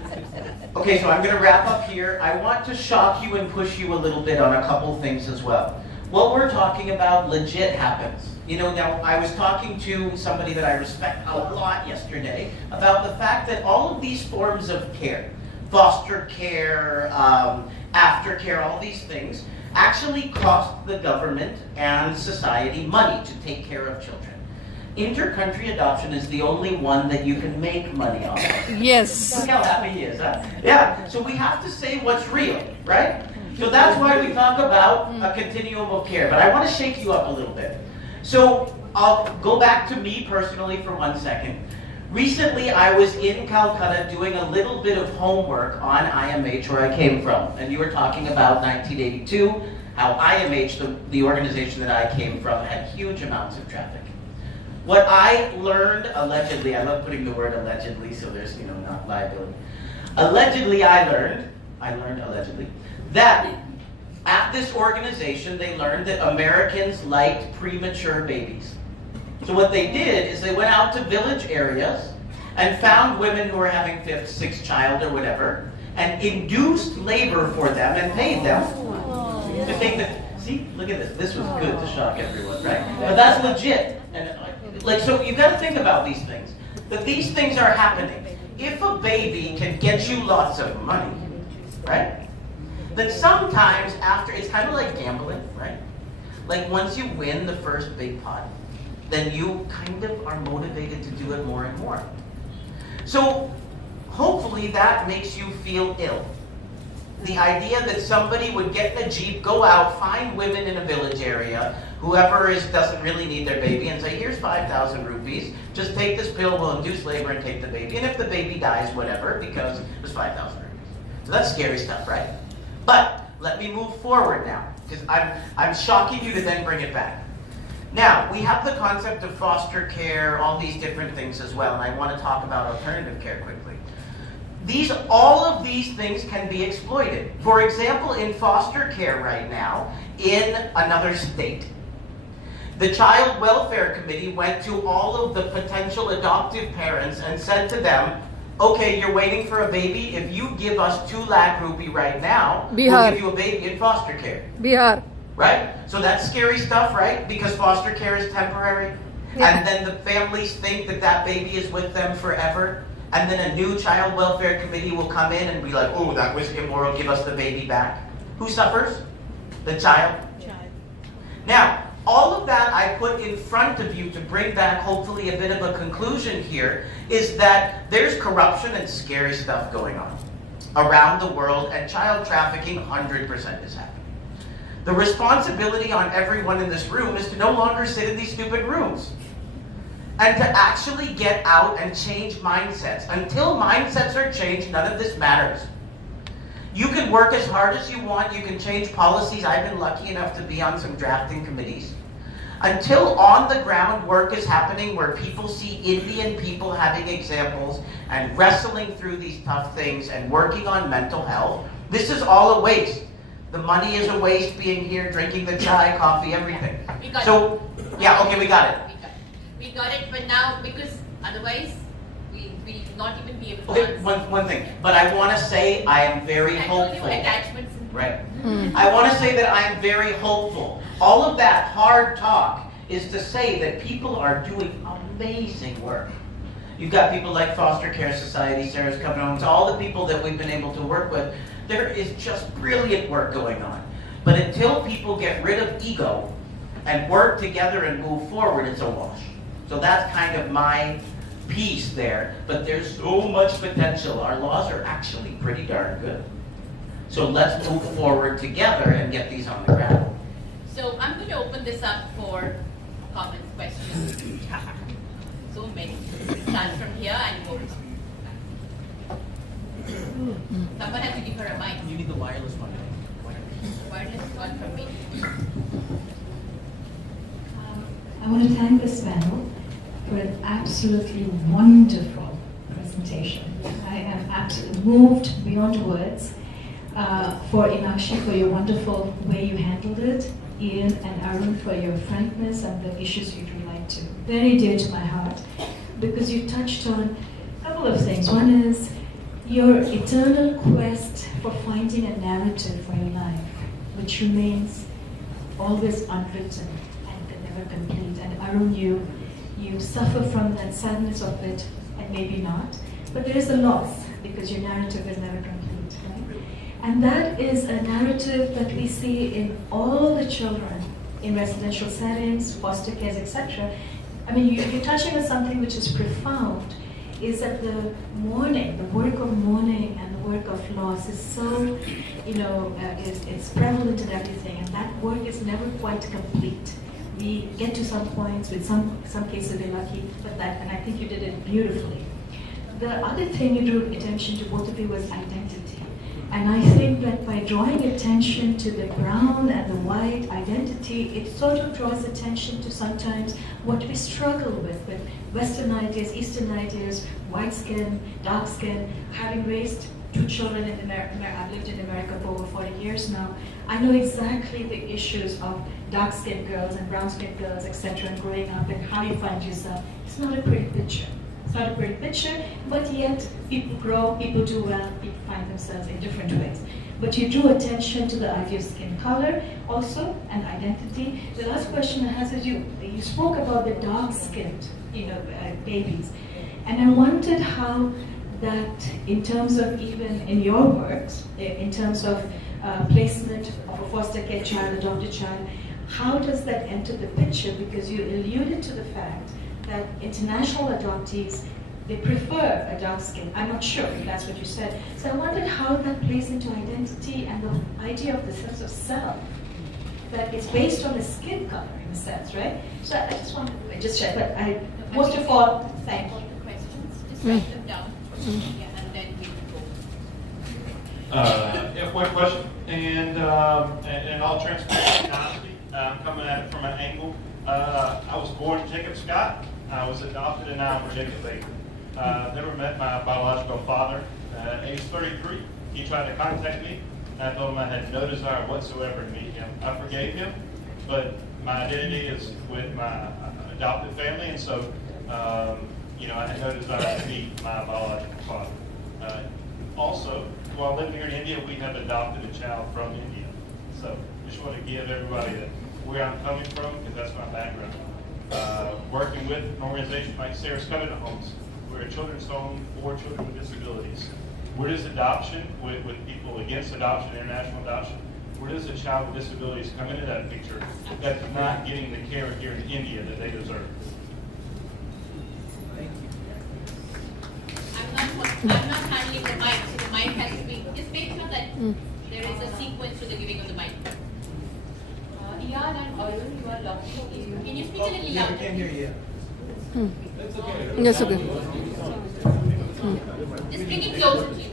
Okay, so I'm going to wrap up here. I want to shock you and push you a little bit on a couple things as well. What we're talking about legit happens. Now I was talking to somebody that I respect a lot yesterday about the fact that all of these forms of care, foster care, aftercare, all these things, actually cost the government and society money to take care of children. Inter-country adoption is the only one that you can make money on. Yes. Look how happy he is, huh? Yeah, so we have to say what's real, right? So that's why we talk about a continuum of care. But I want to shake you up a little bit. So I'll go back to me personally for 1 second. Recently, I was in Calcutta doing a little bit of homework on IMH, where I came from. And you were talking about 1982, how IMH, the organization that I came from, had huge amounts of traffic. What I learned, allegedly, I love putting the word allegedly, so there's, not liability. Allegedly, I learned allegedly, that at this organization, they learned that Americans liked premature babies. So what they did is they went out to village areas and found women who were having 5th, 6th child or whatever, and induced labor for them and paid them to take the. See, look at this. This was good to shock everyone, right? But that's legit. And so you got to think about these things. That these things are happening. If a baby can get you lots of money, right? Then sometimes after, it's kind of like gambling, right? Like once you win the first big pot, then you kind of are motivated to do it more and more. So hopefully that makes you feel ill. The idea that somebody would get in a Jeep, go out, find women in a village area, whoever doesn't really need their baby, and say, here's 5,000 rupees, just take this pill, we'll induce labor and take the baby. And if the baby dies, whatever, because it was 5,000 rupees. So that's scary stuff, right? But let me move forward now, because I'm shocking you to then bring it back. Now, we have the concept of foster care, all these different things as well, and I want to talk about alternative care quickly. All of these things can be exploited. For example, in foster care right now, in another state, the Child Welfare Committee went to all of the potential adoptive parents and said to them, okay, you're waiting for a baby. If you give us 2 lakh rupee right now, we'll give you a baby in foster care. Bihar. Right? So that's scary stuff, right? Because foster care is temporary. Yeah. And then the families think that that baby is with them forever. And then a new Child Welfare Committee will come in and be like, oh, that was immoral, give us the baby back. Who suffers? The child. Now, all of that I put in front of you to bring back hopefully a bit of a conclusion here is that there's corruption and scary stuff going on around the world, and child trafficking 100% is happening. The responsibility on everyone in this room is to no longer sit in these stupid rooms and to actually get out and change mindsets. Until mindsets are changed, none of this matters. You can work as hard as you want, you can change policies. I've been lucky enough to be on some drafting committees. Until on the ground work is happening where people see Indian people having examples and wrestling through these tough things and working on mental health, this is all a waste. The money is a waste being here, drinking the chai, coffee, everything. We got So, yeah, okay, we got it. We got it, but now, because otherwise, we'll not even be able to Okay, answer. one thing, but I want to say I am very I told you hopeful. attachments. Right. I want to say that I am very hopeful. All of that hard talk is to say that people are doing amazing work. You've got people like Foster Care Society, Sarah's Coming Home, all the people that we've been able to work with. There is just brilliant work going on. But until people get rid of ego and work together and move forward, it's a wash. So that's kind of my piece there. But there's so much potential. Our laws are actually pretty darn good. So let's move forward together and get these on the ground. So I'm going to open this up for comments, questions. So many. Start from here and go. Someone has to give her a mic. You need the wireless one. Wireless one from me. I want to thank this panel for an absolutely wonderful presentation. I am absolutely moved beyond words. For Enakshi, for your wonderful way you handled it, Ian and Arun, for your frankness and the issues you'd relate to. Very dear to my heart, because you touched on a couple of things. One is your eternal quest for finding a narrative for your life, which remains always unwritten and never complete. And Arun, you suffer from that sadness of it, and maybe not, but there is a loss because your narrative is never complete. And that is a narrative that we see in all the children in residential settings, foster cares, etc. I mean, you're touching on something which is profound, is that the mourning, the work of mourning and the work of loss is so, it's prevalent in everything, and that work is never quite complete. We get to some points, with some cases we're lucky, and I think you did it beautifully. The other thing you drew attention to, both of you, was identity. And I think that by drawing attention to the brown and the white identity, it sort of draws attention to sometimes what we struggle with Western ideas, Eastern ideas, white skin, dark skin. Having raised 2 children in America, I've lived in America for over 40 years now, I know exactly the issues of dark-skinned girls and brown-skinned girls, etc., and growing up and how you find yourself. It's not a pretty picture. It's not a pretty picture, but yet people grow, people do well, people find themselves in different ways. But you drew attention to the idea of skin color also, and identity. The last question I have is you spoke about the dark-skinned, babies. And I wondered how that, in terms of even in your works, in terms of placement of a foster care child, adopted child, how does that enter the picture? Because you alluded to the fact that international adoptees, they prefer a dark skin. I'm not sure if that's what you said. So I wondered how that plays into identity and the idea of the sense of self, that it's based on the skin color in a sense, right? So I just wanted to check, but most of all, thank you. Questions, just write them down. Yeah, and then we will go. Yeah, one question, and in all transparency and honesty, I'm coming at it from an angle. I was born Jacob Scott. I was adopted, and now I'm Jacob Baker. Never met my biological father. At age 33, he tried to contact me. I told him I had no desire whatsoever to meet him. I forgave him, but my identity is with my adopted family, and so I had no desire to meet my biological father. Also, while living here in India, we have adopted a child from India. So just want to give everybody where I'm coming from, because that's my background. Working with an organization like Sarah's Coming Homes. We're a children's home for children with disabilities. Where does adoption, with people against adoption, international adoption, where does a child with disabilities come into that picture that's not getting the care here in India that they deserve? I'm not handling the mic, so the mic has to be, just make sure that there is a sequence to the giving of the mic. Ian and Arun, you are lucky. Can you speak a little louder? I can't hear you. Yes, okay. Just bring it closer to you.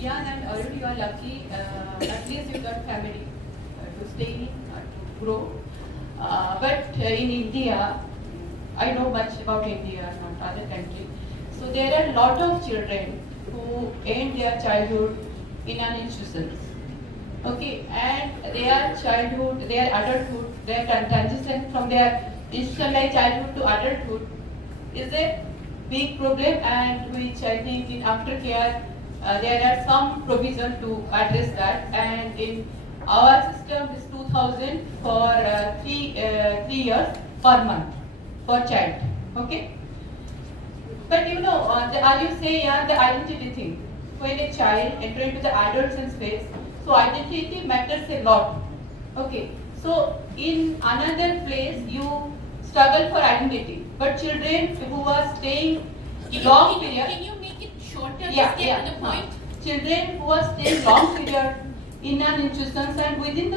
Ian and Arun, you are lucky. At least you got family to stay in, to grow. But in India, I know much about India, not other countries. So there are a lot of children who end their childhood in an institution. Okay, and their childhood, their adulthood, their transition from their institutionalized childhood to adulthood is a big problem, and which I think in aftercare there are some provision to address that. And in our system is 2,000 for 3 years per month per child. Okay. But you know, as you say, yeah, the identity thing. When a child enters into the adolescence phase, so identity matters a lot. Okay. So in another place, you struggle for identity. But children who are staying long period. Can you make it shorter? Yeah, Just get to the point. Children who are staying long period in an institutions, and within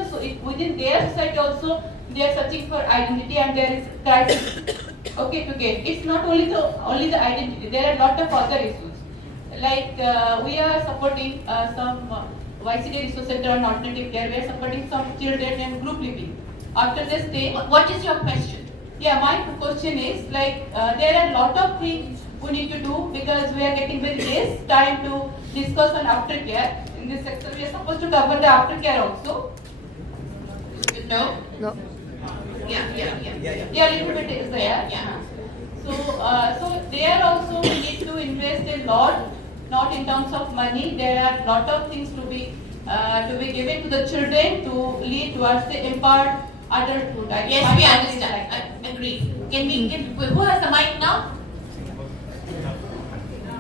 their society also, they are searching for identity, and there is crisis. Okay, to get. It's not only the identity. There are a lot of other issues. Like we are supporting some YCD resource center on alternative care. We are supporting some children in group living. After they stay, What is your question? yeah, my question is like there are a lot of things we need to do, because we are getting very less time to discuss on aftercare. In this sector, we are supposed to cover the aftercare also. No? No. Yeah, little bit is there. Yeah. So there also we need to invest a lot, not in terms of money. There are a lot of things to be given to the children to lead towards the empowered adulthood. Yes, we understand. I agree. Who has the mic now?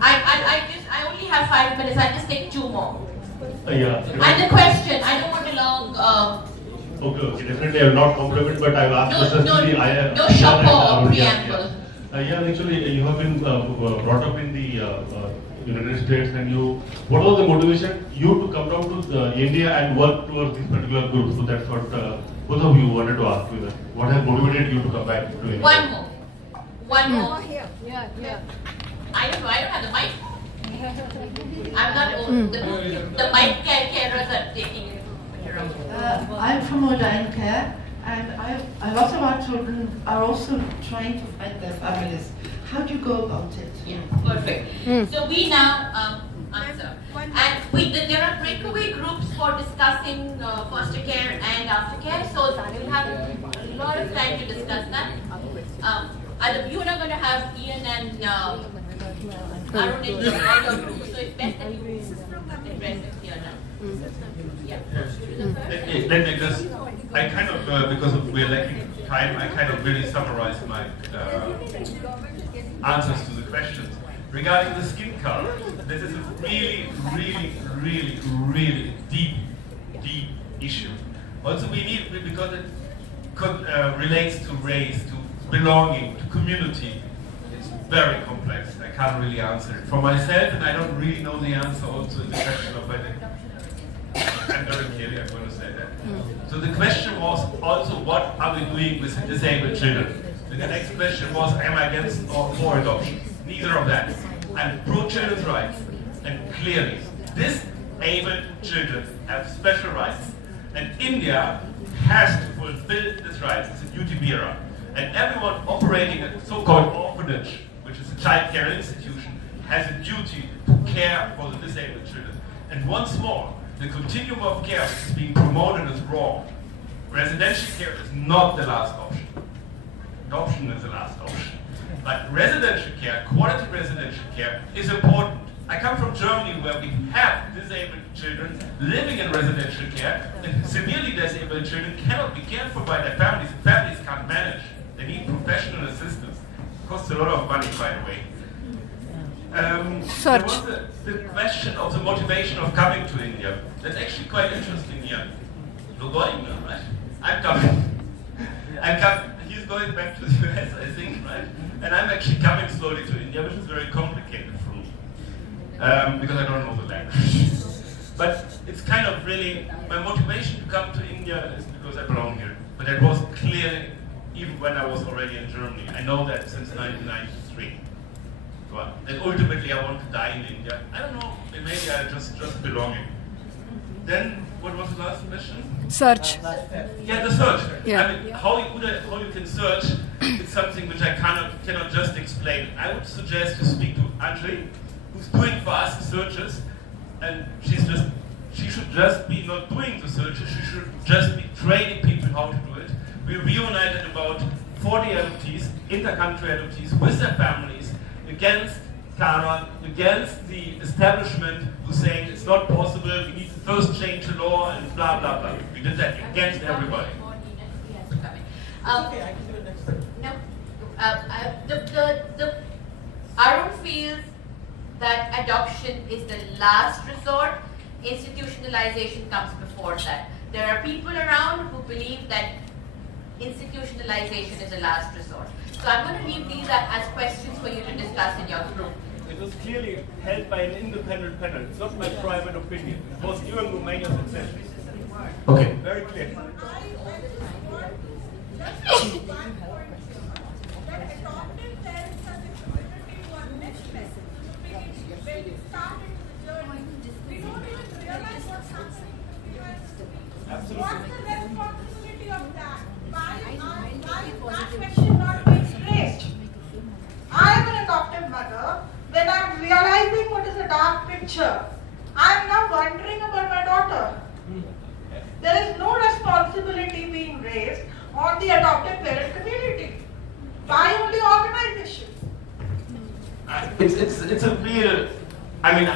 I only have 5 minutes. I'll just take 2 more. Yeah. And the question, I don't want a long. Okay, definitely I will not compliment, but I will ask No chapeau or preamble. Yeah, actually, you have been brought up in the United States, and what was the motivation you to come down to India and work towards this particular group? So that's what both of you wanted to ask you. That what has motivated you to come back to India? One more. Yeah. I don't know. I don't have the mic. I'm not old. The mic carers are taking it. I'm from Modern Care, and a lot of our children are also trying to find their families. How do you go about it? Yeah, perfect. So we now answer. And there are breakaway groups for discussing foster care and aftercare, so we'll have a lot of time to discuss that. You are not going to have Ian and Arun in your group, so it's best that you address it here now. Yeah. Let me just, I kind of, because we're lacking time, I kind of really summarize my answers to the questions. Regarding the skin color, this is a really deep issue. Also we need, because it relates to race, to belonging, to community. It's very complex. I can't really answer it for myself, and I don't really know the answer also in the question of whether I'm very clearly, I'm going to say that. So the question was also, what are we doing with disabled children? And the next question was, am I against or for adoption? Neither of that. I'm pro children's rights, and clearly, disabled children have special rights, and India has to fulfill these rights. It's a duty bearer. And everyone operating a so-called orphanage, which is a child care institution, has a duty to care for the disabled children. And once more, the continuum of care which is being promoted is wrong. Residential care is not the last option. Adoption is the last option. But residential care, quality residential care, is important. I come from Germany, where we have disabled children living in residential care, and severely disabled children cannot be cared for by their families. Families can't manage. They need professional assistance. It costs a lot of money, by the way. There was the question of the motivation of coming to India. That's actually quite interesting here. You're going now, right? I'm coming. He's going back to the US, I think, right? And I'm actually coming slowly to India, which is very complicated for me. Because I don't know the language. But it's kind of really, my motivation to come to India is because I belong here. But it was clearly, even when I was already in Germany. I know that since 1993. Well, and ultimately I want to die in India. I don't know, maybe I just belonging. Then, what was the last question? Search. Yeah, the search. Yeah. I mean, how you can search, it's something which I cannot just explain. I would suggest you speak to Anjali, who's doing for us the searches, and she should just be not doing the searches, she should just be training people how to do it. We reunited about for the adoptees, inter-country adoptees, with their families, against Kana, against the establishment who's saying it's not possible, we need to first change the law and blah, blah, blah. We did that against everybody. Arun feels that adoption is the last resort, institutionalization comes before that. There are people around who believe that institutionalization is the last resort. So I'm going to leave these as questions for you to discuss in your group. It was clearly held by an independent panel. It's not my private opinion. It was during Romania's accession. Okay. Very clear. Absolutely. What's the responsibility of that? Why that question not being raised? I am an adoptive mother. When I am realizing what is a dark picture, I am now wondering about my daughter. There is no responsibility being raised on the adoptive parent community by only organizations. It's a real, I mean,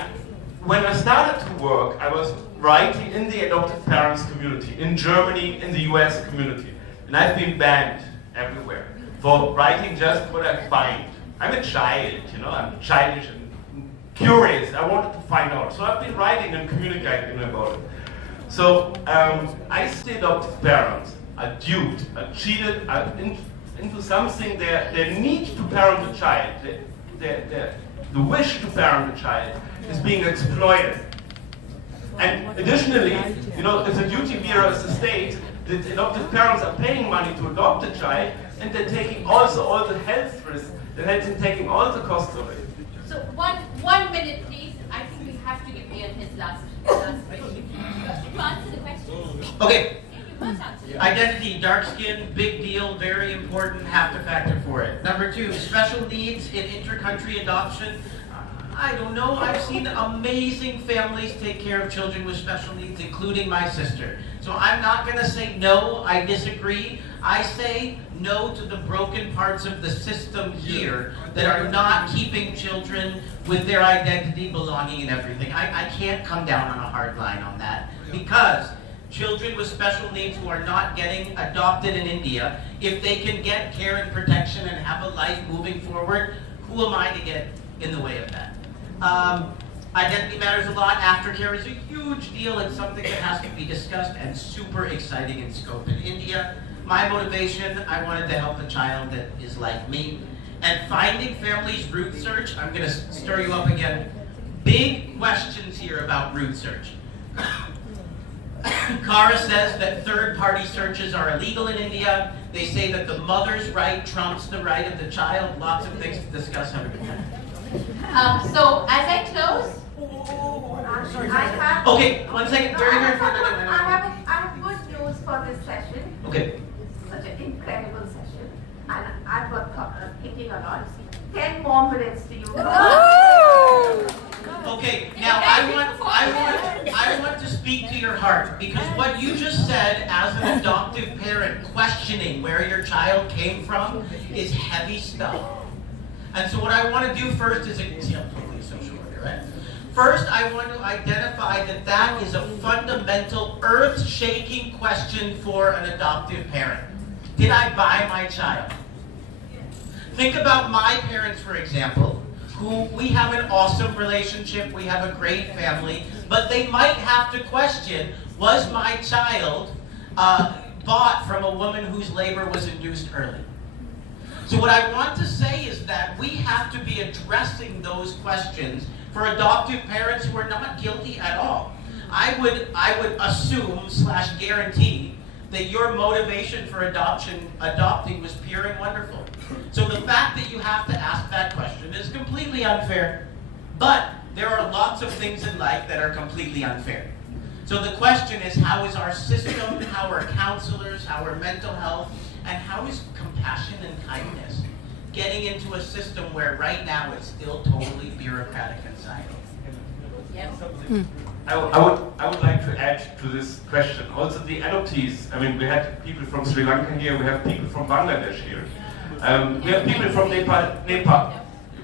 when I started to work, I was writing in the adoptive parents community, in Germany, in the US community. And I've been banned everywhere for writing just what I find. I'm a child, you know, I'm childish and curious. I wanted to find out. So I've been writing and communicating about it. So I see adoptive parents are duped, are cheated into something, their need to parent a child, the wish to parent a child is being exploited. And additionally, you know, it's a duty we are as a state that adoptive parents are paying money to adopt a child, and they're taking also all the health risks, they're taking all the costs of it. So one minute, please. I think we have to give Ian his last question. To answer the question. Okay. You must answer. Identity, dark skin, big deal, very important, have to factor for it. Number two, special needs in inter-country adoption. I don't know, I've seen amazing families take care of children with special needs, including my sister. So I'm not gonna say no, I disagree. I say no to the broken parts of the system here that are not keeping children with their identity, belonging, and everything. I can't come down on a hard line on that, because children with special needs who are not getting adopted in India, if they can get care and protection and have a life moving forward, who am I to get in the way of that? Identity matters a lot. Aftercare is a huge deal. It's something that has to be discussed and super exciting in scope in India. My motivation, I wanted to help a child that is like me. And finding families root search, I'm going to stir you up again. Big questions here about root search. Kara says that third-party searches are illegal in India. They say that the mother's right trumps the right of the child. Lots of things to discuss. Have a good time. So as I close, okay, 1 second, very I have good news for this session. Okay. Such an incredible session, and I've got thinking a lot. 10 more minutes to you. Okay, now I want to speak to your heart, because what you just said as an adoptive parent, questioning where your child came from, is heavy stuff. And so what I want to do first is, I'm totally a social worker, right? First, I want to identify that that is a fundamental, earth-shaking question for an adoptive parent. Did I buy my child? Think about my parents, for example, who we have an awesome relationship, we have a great family, but they might have to question, was my child bought from a woman whose labor was induced early? So what I want to say is that we have to be addressing those questions for adoptive parents who are not guilty at all. I would assume / guarantee that your motivation for adopting was pure and wonderful. So the fact that you have to ask that question is completely unfair. But there are lots of things in life that are completely unfair. So the question is, how is our system, how are counselors, how are mental health, and how is compassion and kindness getting into a system where right now it's still totally bureaucratic and siloed? Yep. I would like to add to this question. Also the adoptees, I mean, we had people from Sri Lanka here, we have people from Bangladesh here. We have people from Nepal.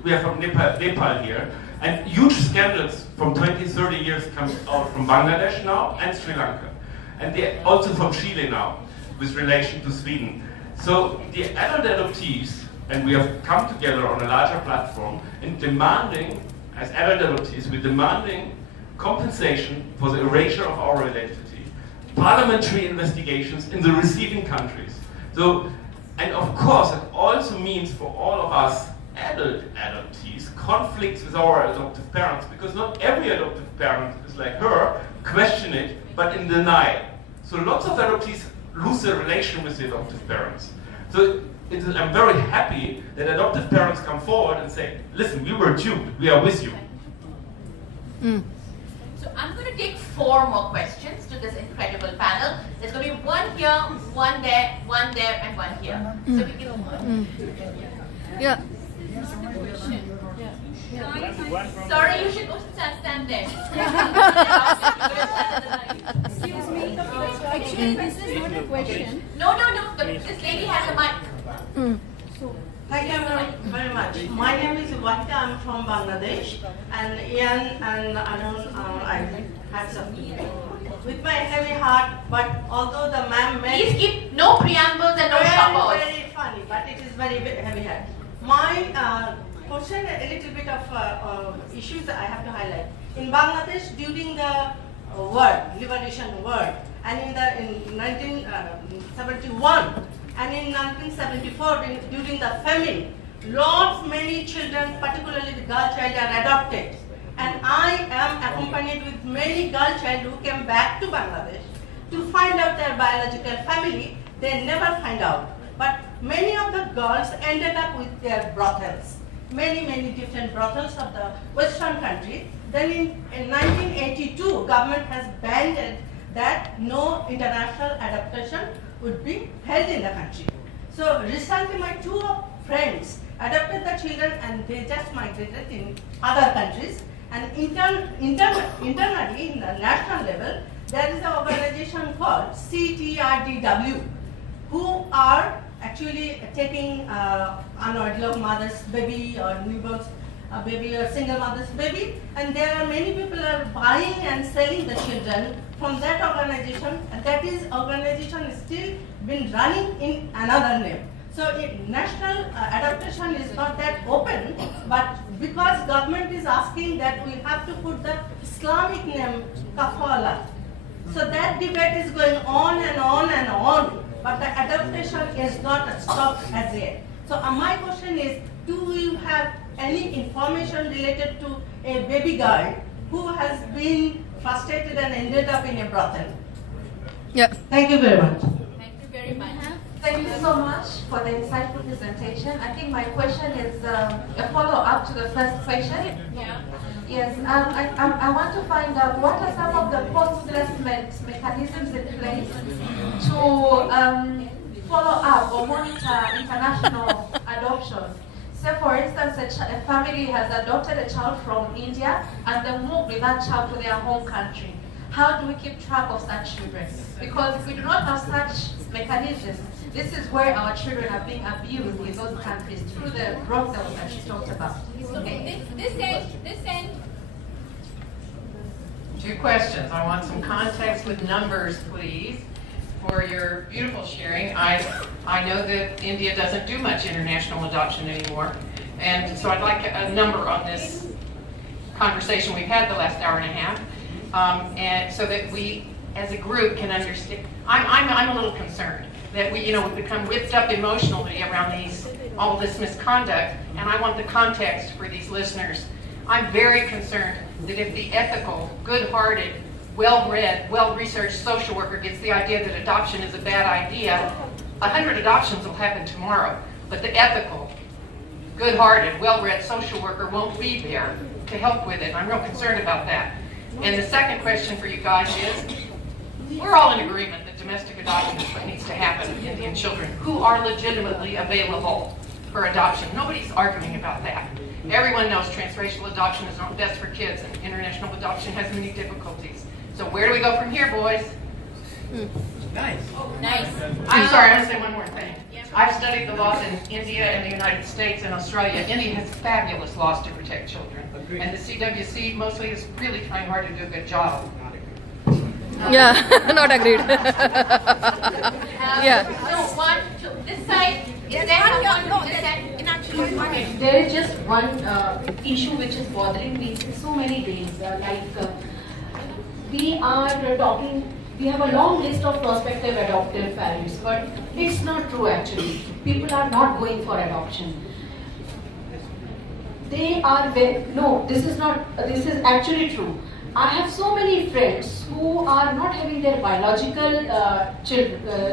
We are from Nepal here. And huge scandals from 20, 30 years come out from Bangladesh now and Sri Lanka. And they're also from Chile now, with relation to Sweden. So the adult adoptees, and we have come together on a larger platform in demanding, as adult adoptees, we're demanding compensation for the erasure of our identity, parliamentary investigations in the receiving countries. So, and of course, it also means for all of us adult adoptees, conflicts with our adoptive parents, because not every adoptive parent is like her, question it, but in denial. So lots of adoptees lose their relation with the adoptive parents. So I'm very happy that adoptive parents come forward and say, listen, we were duped, we are with you. So I'm going to take 4 more questions to this incredible panel. There's going to be one here, one there, and one here. So we can... Yeah. Sorry, you should go stand there. Excuse me. Actually, this is not a question. No. This lady has a mic. Thank you very much. My name is Wahida. I'm from Bangladesh, and Ian and Arun, I had some with my heavy heart. But although the ma'am Please keep no preambles and no shoppers. Very funny, but it is very heavy heart. My question, a little bit of issues I have to highlight. In Bangladesh, during the liberation war, and in 1971. And in 1974, during the famine, many children, particularly the girl child, are adopted. And I am accompanied with many girl child who came back to Bangladesh to find out their biological family. They never find out. But many of the girls ended up with their brothels. Many different brothels of the Western country. Then in 1982, government has banned that no international adoption would be held in the country. So recently my 2 friends adopted the children and they just migrated in other countries. And internally, in the national level, there is an organization called CTRDW, who are actually taking unwanted mother's baby or newborn's baby or single mother's baby, and there are many people are buying and selling the children from that organization, and that organization is still been running in another name. So national adaptation is not that open, but because government is asking that we have to put the Islamic name kafala. So that debate is going on and on and on, but the adaptation is not stopped as yet. So my question is, do you have any information related to a baby girl who has been frustrated and ended up in a brothel? Yeah. Thank you very much. Thank you very much. Thank you so much for the insightful presentation. I think my question is a follow-up to the first question. Yeah. Yes, I want to find out what are some of the post-placement mechanisms in place to follow up or monitor international adoptions. So for instance, a family has adopted a child from India and they moved with that child to their home country. How do we keep track of such children? Because if we do not have such mechanisms, this is where our children are being abused in those countries through the brothels that she talked about. Okay, this end. 2 questions. I want some context with numbers, please, for your beautiful sharing. I know that India doesn't do much international adoption anymore, and so I'd like a number on this conversation we've had the last hour and a half, and so that we, as a group, can understand. I'm a little concerned that we become whipped up emotionally around all this misconduct, and I want the context for these listeners. I'm very concerned that if the ethical, good-hearted, well-read, well-researched social worker gets the idea that adoption is a bad idea, 100 adoptions will happen tomorrow, but the ethical, good-hearted, well-read social worker won't be there to help with it. I'm real concerned about that. And the second question for you guys is, we're all in agreement that domestic adoption is what needs to happen with Indian children who are legitimately available for adoption. Nobody's arguing about that. Everyone knows transracial adoption is not best for kids, and international adoption has many difficulties. So where do we go from here, boys? Nice. Nice. I'm sorry, I want to say one more thing. I've studied the laws in India and the United States and Australia. India has fabulous laws to protect children. And the CWC mostly is really trying hard to do a good job. Yeah, not agreed. Yeah. No, one, two, this side, is there someone, this side? There is just one issue which is bothering me for so many days. We are talking, we have a long list of prospective adoptive parents, but it's not true actually. People are not going for adoption. They are no, this is actually true. I have so many friends who are not having their biological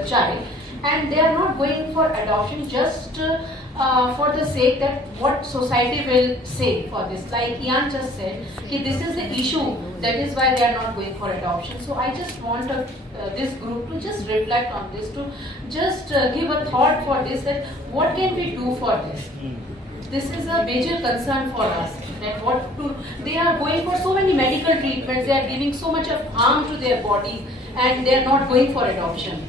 child, and they are not going for adoption just for the sake that what society will say for this. Like Ian just said, this is the issue, that is why they are not going for adoption. So I just want this group to just reflect on this, to just give a thought for this, that what can we do for this? This is a major concern for us. That they are going for so many medical treatments, they are giving so much of harm to their bodies, and they are not going for adoption.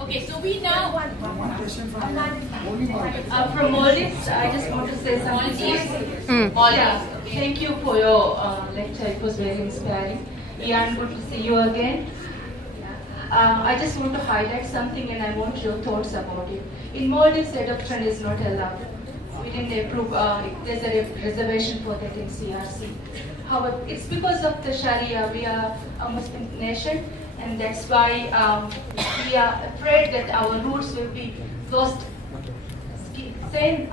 Okay, so we now One question from Maldives, I just want to say something. Maldives. Thank you for your lecture. It was very inspiring. Ian, good to see you again. I just want to highlight something, and I want your thoughts about it. In Maldives, adoption is not allowed. We didn't approve, there's a reservation for that in CRC. However, it's because of the Sharia. We are a Muslim nation, and that's why we are afraid that our roots will be lost. Same,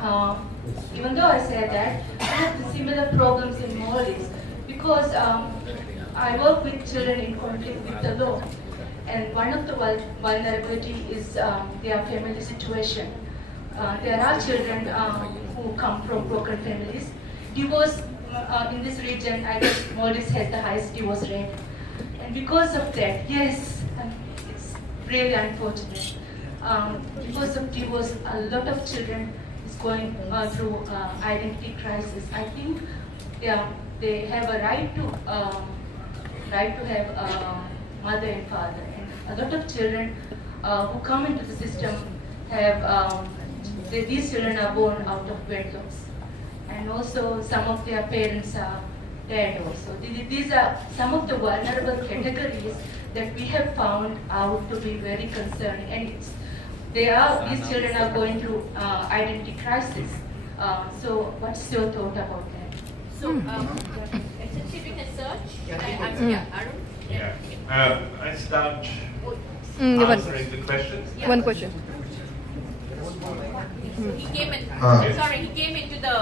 even though I said that, I have similar problems in Maldives, because I work with children in conflict with the law, and one of the vulnerability is their family situation. There are children who come from broken families. Divorce in this region, I guess Maldives has the highest divorce rate. And because of that, yes, it's really unfortunate. Because of divorce, a lot of children is going through identity crisis. I think they have a right to have a mother and father. And a lot of children who come into the system have these children are born out of wedlocks, and also some of their parents are dead also. These are some of the vulnerable categories that we have found out to be very concerning, and these children are going through identity crisis. So what's your thought about that? So, scientific research, Arun? Yeah. I start answering the questions. Yeah. One question. He came into the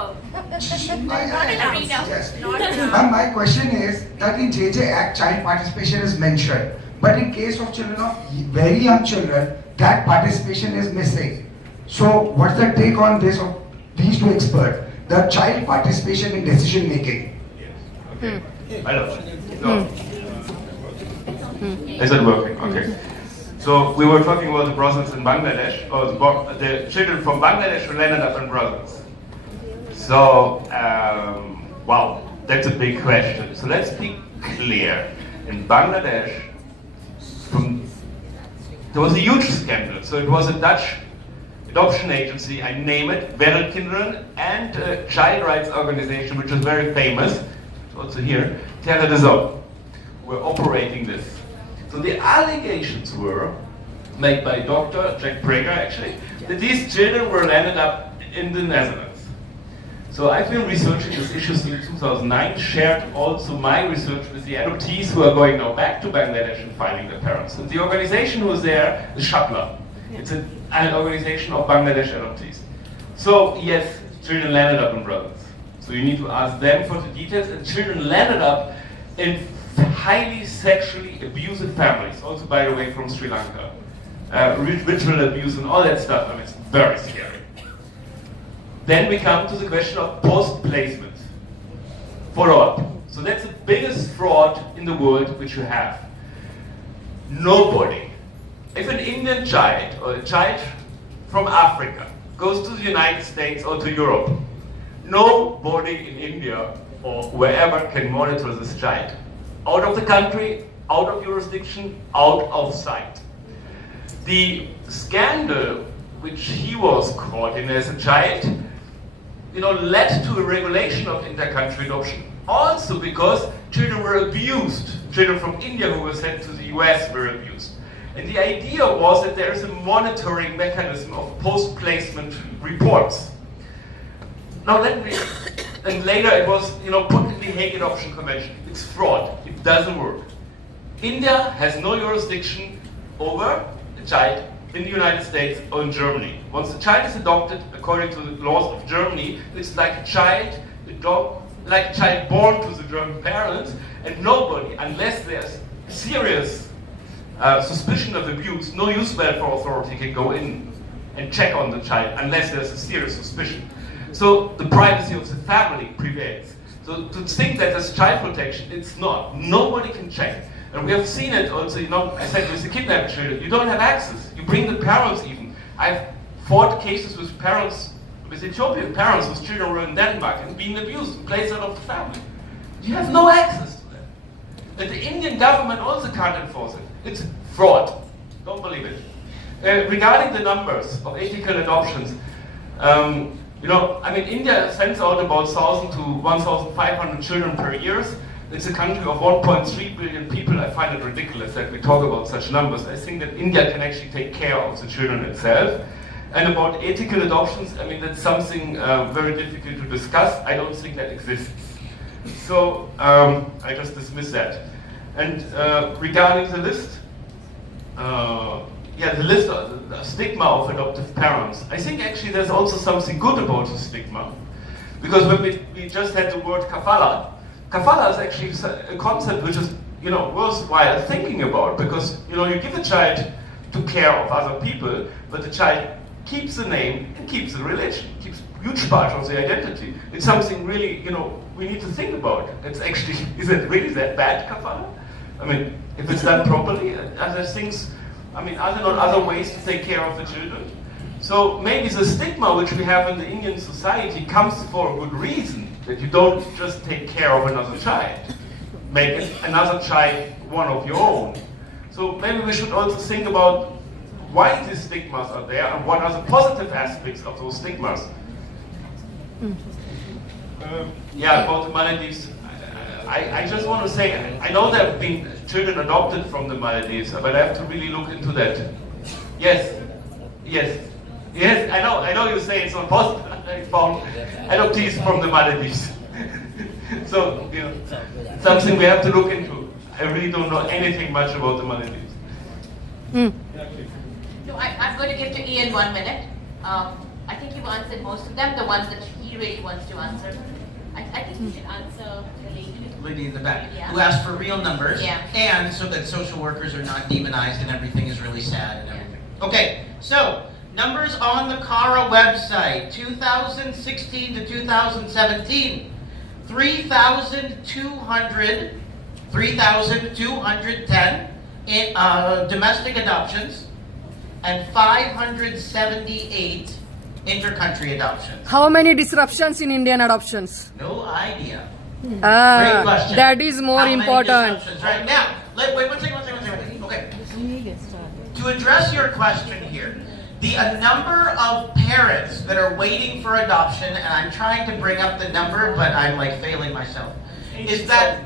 arena. Yes. My question is that in JJ Act, child participation is mentioned, but in case of children of very young children, that participation is missing. So, what's the take on this of these two experts? The child participation in decision making. Yes. Okay. I don't know. Is it working? Okay. So we were talking about the brothels in Bangladesh, or the children from Bangladesh who landed up in brothels. So, wow, that's a big question. So let's be clear. In Bangladesh, there was a huge scandal. So it was a Dutch adoption agency, I name it, Wereldkinderen, and a child rights organization which is very famous, also here, Terra de Zon. We're operating this. So the allegations were made by Dr. Jack Breger, actually, that these children were landed up in the Netherlands. So I've been researching this issue since 2009, shared also my research with the adoptees who are going now back to Bangladesh and finding their parents. And the organization who was there is Shabla. It's an organization of Bangladesh adoptees. So yes, children landed up in brothels. So you need to ask them for the details, and children landed up in highly sexually abusive families, also by the way from Sri Lanka. Ritual abuse and all that stuff, I mean, it's very scary. Then we come to the question of post-placement, follow-up. So that's the biggest fraud in the world which you have. Nobody, if an Indian child or a child from Africa goes to the United States or to Europe, nobody in India or wherever can monitor this child. Out of the country, out of jurisdiction, out of sight. The scandal which he was caught in as a child, led to a regulation of inter-country adoption. Also because children were abused. Children from India who were sent to the US were abused. And the idea was that there is a monitoring mechanism of post-placement reports. Now and later it was, put in the Hague Adoption Convention. It's fraud. It doesn't work. India has no jurisdiction over a child in the United States or in Germany. Once the child is adopted, according to the laws of Germany, it's like a child born to the German parents, and nobody, unless there's serious suspicion of abuse, no youth welfare authority can go in and check on the child unless there's a serious suspicion. So the privacy of the family prevails. So to think that there's child protection, it's not. Nobody can check. And we have seen it also, I said with the kidnapped children, you don't have access. You bring the parents even. I've fought cases with parents, with Ethiopian parents whose children were in Denmark and being abused and placed out of the family. You have no access to that. And the Indian government also can't enforce it. It's fraud. Don't believe it. Regarding the numbers of ethical adoptions, India sends out about 1,000 to 1,500 children per year. It's a country of 1.3 billion people. I find it ridiculous that we talk about such numbers. I think that India can actually take care of the children itself. And about ethical adoptions, that's something very difficult to discuss. I don't think that exists. So I just dismiss that. And regarding the list, the list of the stigma of adoptive parents, I think actually there's also something good about the stigma. Because when we just had the word kafala, kafala is actually a concept which is, worthwhile thinking about, because, you give a child to care of other people, but the child keeps the name and keeps the religion, keeps a huge part of the identity. It's something really, we need to think about. It's actually, is it really that bad, kafala? If it's done properly, are there things, are there not other ways to take care of the children? So maybe the stigma which we have in the Indian society comes for a good reason, that you don't just take care of another child. Make another child one of your own. So maybe we should also think about why these stigmas are there and what are the positive aspects of those stigmas. About the Maldives. I just want to say, I know there have been children adopted from the Maldives, but I have to really look into that. Yes, I know you say it's not possible. I found adoptees from the Maldives. So, something we have to look into. I really don't know anything much about the Maldives. No, I'm going to give to Ian 1 minute. I think you've answered most of them, the ones that he really wants to answer. I think you should answer the lady In the back, Yeah. who asked for real numbers, Yeah. and so that social workers are not demonized and everything is really sad and everything. Okay, so numbers on the CARA website, 2016 to 2017, 3,210 in domestic adoptions, and 578 inter-country adoptions. How many disruptions in Indian adoptions? No idea. Great Ah, question. that is more How many important. disruptions? Right now, wait one second. Okay. To address your question here, the number of parents that are waiting for adoption, and I'm trying to bring up the number, but I'm failing myself, is that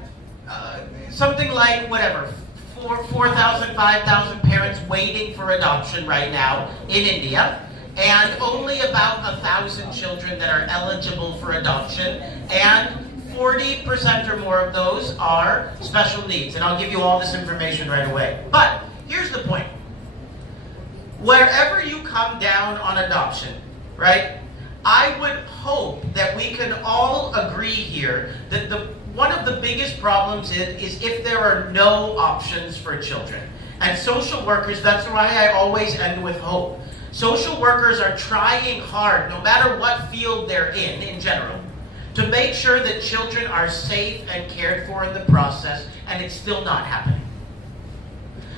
something like 4,000, 5,000 parents waiting for adoption right now in India, and only about 1,000 children that are eligible for adoption, and 40% or more of those are special needs. And I'll give you all this information right away. But here's the point. Wherever you come down on adoption, right, I would hope that we can all agree here that one of the biggest problems is if there are no options for children. And social workers, that's why I always end with hope. Social workers are trying hard, no matter what field they're in general, to make sure that children are safe and cared for in the process, and it's still not happening.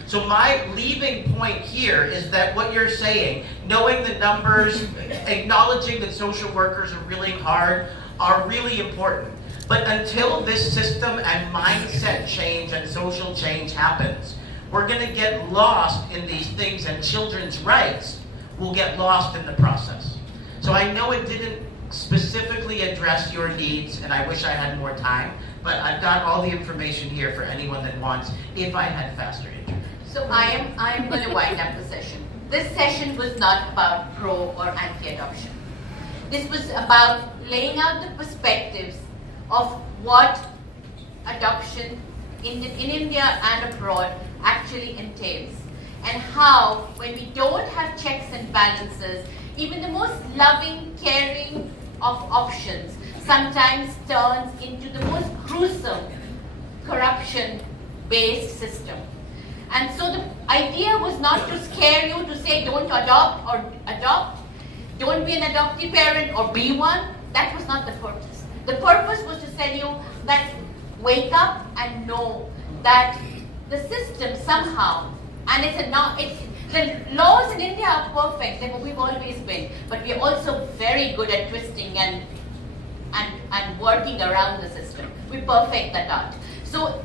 So my leaving point here is that what you're saying, knowing the numbers, acknowledging that social workers are really hard, are really important. But until this system and mindset change and social change happens, we're going to get lost in these things, and children's rights will get lost in the process. So I know it didn't specifically address your needs, and I wish I had more time, but I've got all the information here for anyone that wants, if I had faster internet. So I am going to wind up the session. This session was not about pro or anti-adoption. This was about laying out the perspectives of what adoption in India and abroad actually entails, and how, when we don't have checks and balances, even the most loving, caring of options sometimes turns into the most gruesome corruption-based system. And so the idea was not to scare you to say don't adopt or adopt, don't be an adoptive parent or be one. That was not the purpose. The purpose was to tell you that wake up and know that the system somehow, and the laws in India are perfect, they're what we've always been, but we are also very good at twisting and working around the system. We perfect that art. So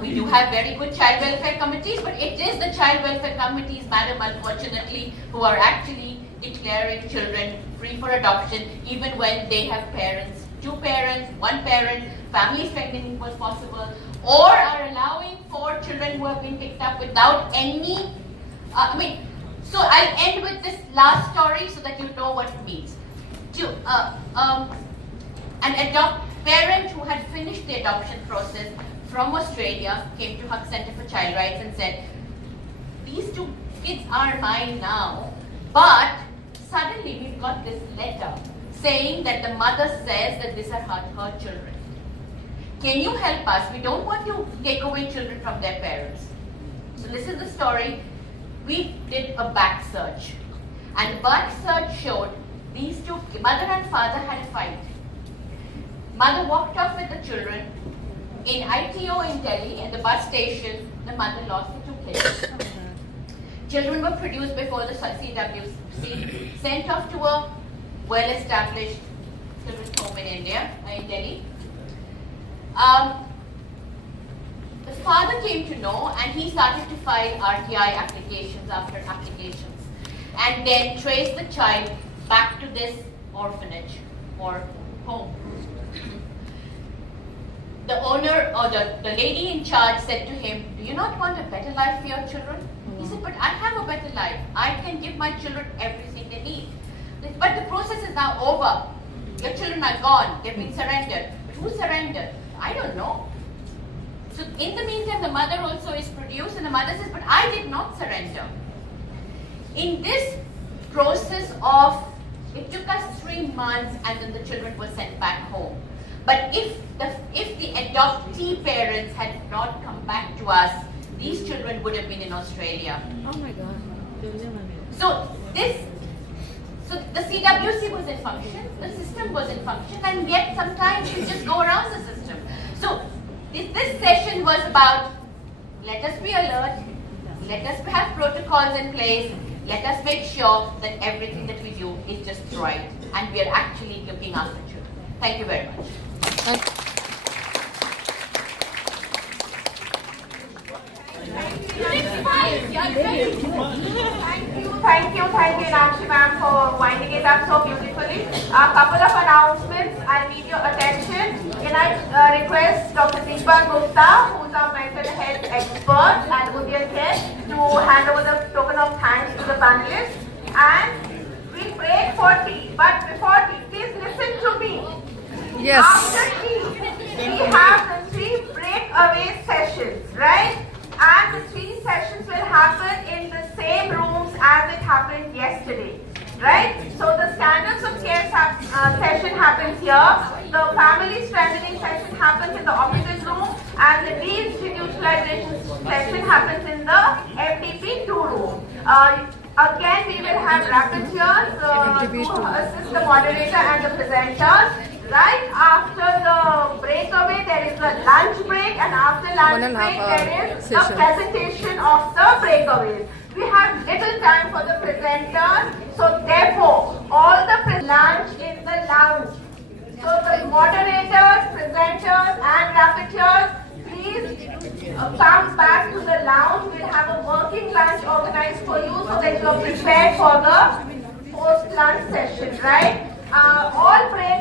we do have very good child welfare committees, but it is the child welfare committees, madam, unfortunately, who are actually declaring children free for adoption, even when they have parents, 2 parents, 1 parent, family spending was possible, or are allowing for children who have been picked up without any, so I'll end with this last story so that you know what it means. An parent who had finished the adoption process from Australia came to Hug Center for Child Rights and said, these 2 kids are mine now, but suddenly we've got this letter saying that the mother says that these are her children. Can you help us? We don't want you to take away children from their parents. So this is the story. We did a back search, and the back search showed these 2, mother and father, had a fight. Mother walked off with the children. In ITO in Delhi, at the bus station, the mother lost the 2 kids. Children were produced before the CWC, sent off to a well-established children's home in India, in Delhi. The father came to know, and he started to file RTI applications after applications, and then traced the child back to this orphanage or home. The owner or the lady in charge said to him, do you not want a better life for your children? He said, but I have a better life. I can give my children everything they need. But the process is now over. Your children are gone. They've been surrendered. But who surrendered? I don't know. So in the meantime, the mother also is produced, and the mother says, but I did not surrender. In this process of, it took us 3 months, and then the children were sent back home. But if the adoptee parents had not come back to us, these children would have been in Australia. Oh my God. So the CWC was in function, the system was in function, and yet sometimes we just go around the system. So this session was about, let us be alert, let us have protocols in place, let us make sure that everything that we do is just right, and we are actually looking after children. Thank you very much. Thank you, Enakshi ma'am, for winding it up so beautifully. A couple of announcements. I need your attention. Can I request Dr. Deepa Gupta, who's our mental health expert and Udian head, to hand over the token of thanks to the panelists. And we break for tea. But before tea, please listen to me. Yes. After tea, we have the 3 breakaway sessions, right? And the 3 sessions will happen in the same rooms as it happened yesterday, right? So the standards of care session happens here, the family strengthening session happens in the opposite room, and the deinstitutionalization session happens in the FDP 2 room. Again, we will have rapporteurs to assist the moderator and the presenters. Right after the breakaway, there is a lunch break, and after lunch break, there is a presentation of the breakaways. We have little time for the presenters, so therefore, all the lunch in the lounge. So the moderators, presenters, and rapporteurs, please come back to the lounge. We'll have a working lunch organized organized for you so that you are prepared for the post-lunch session, right? All pray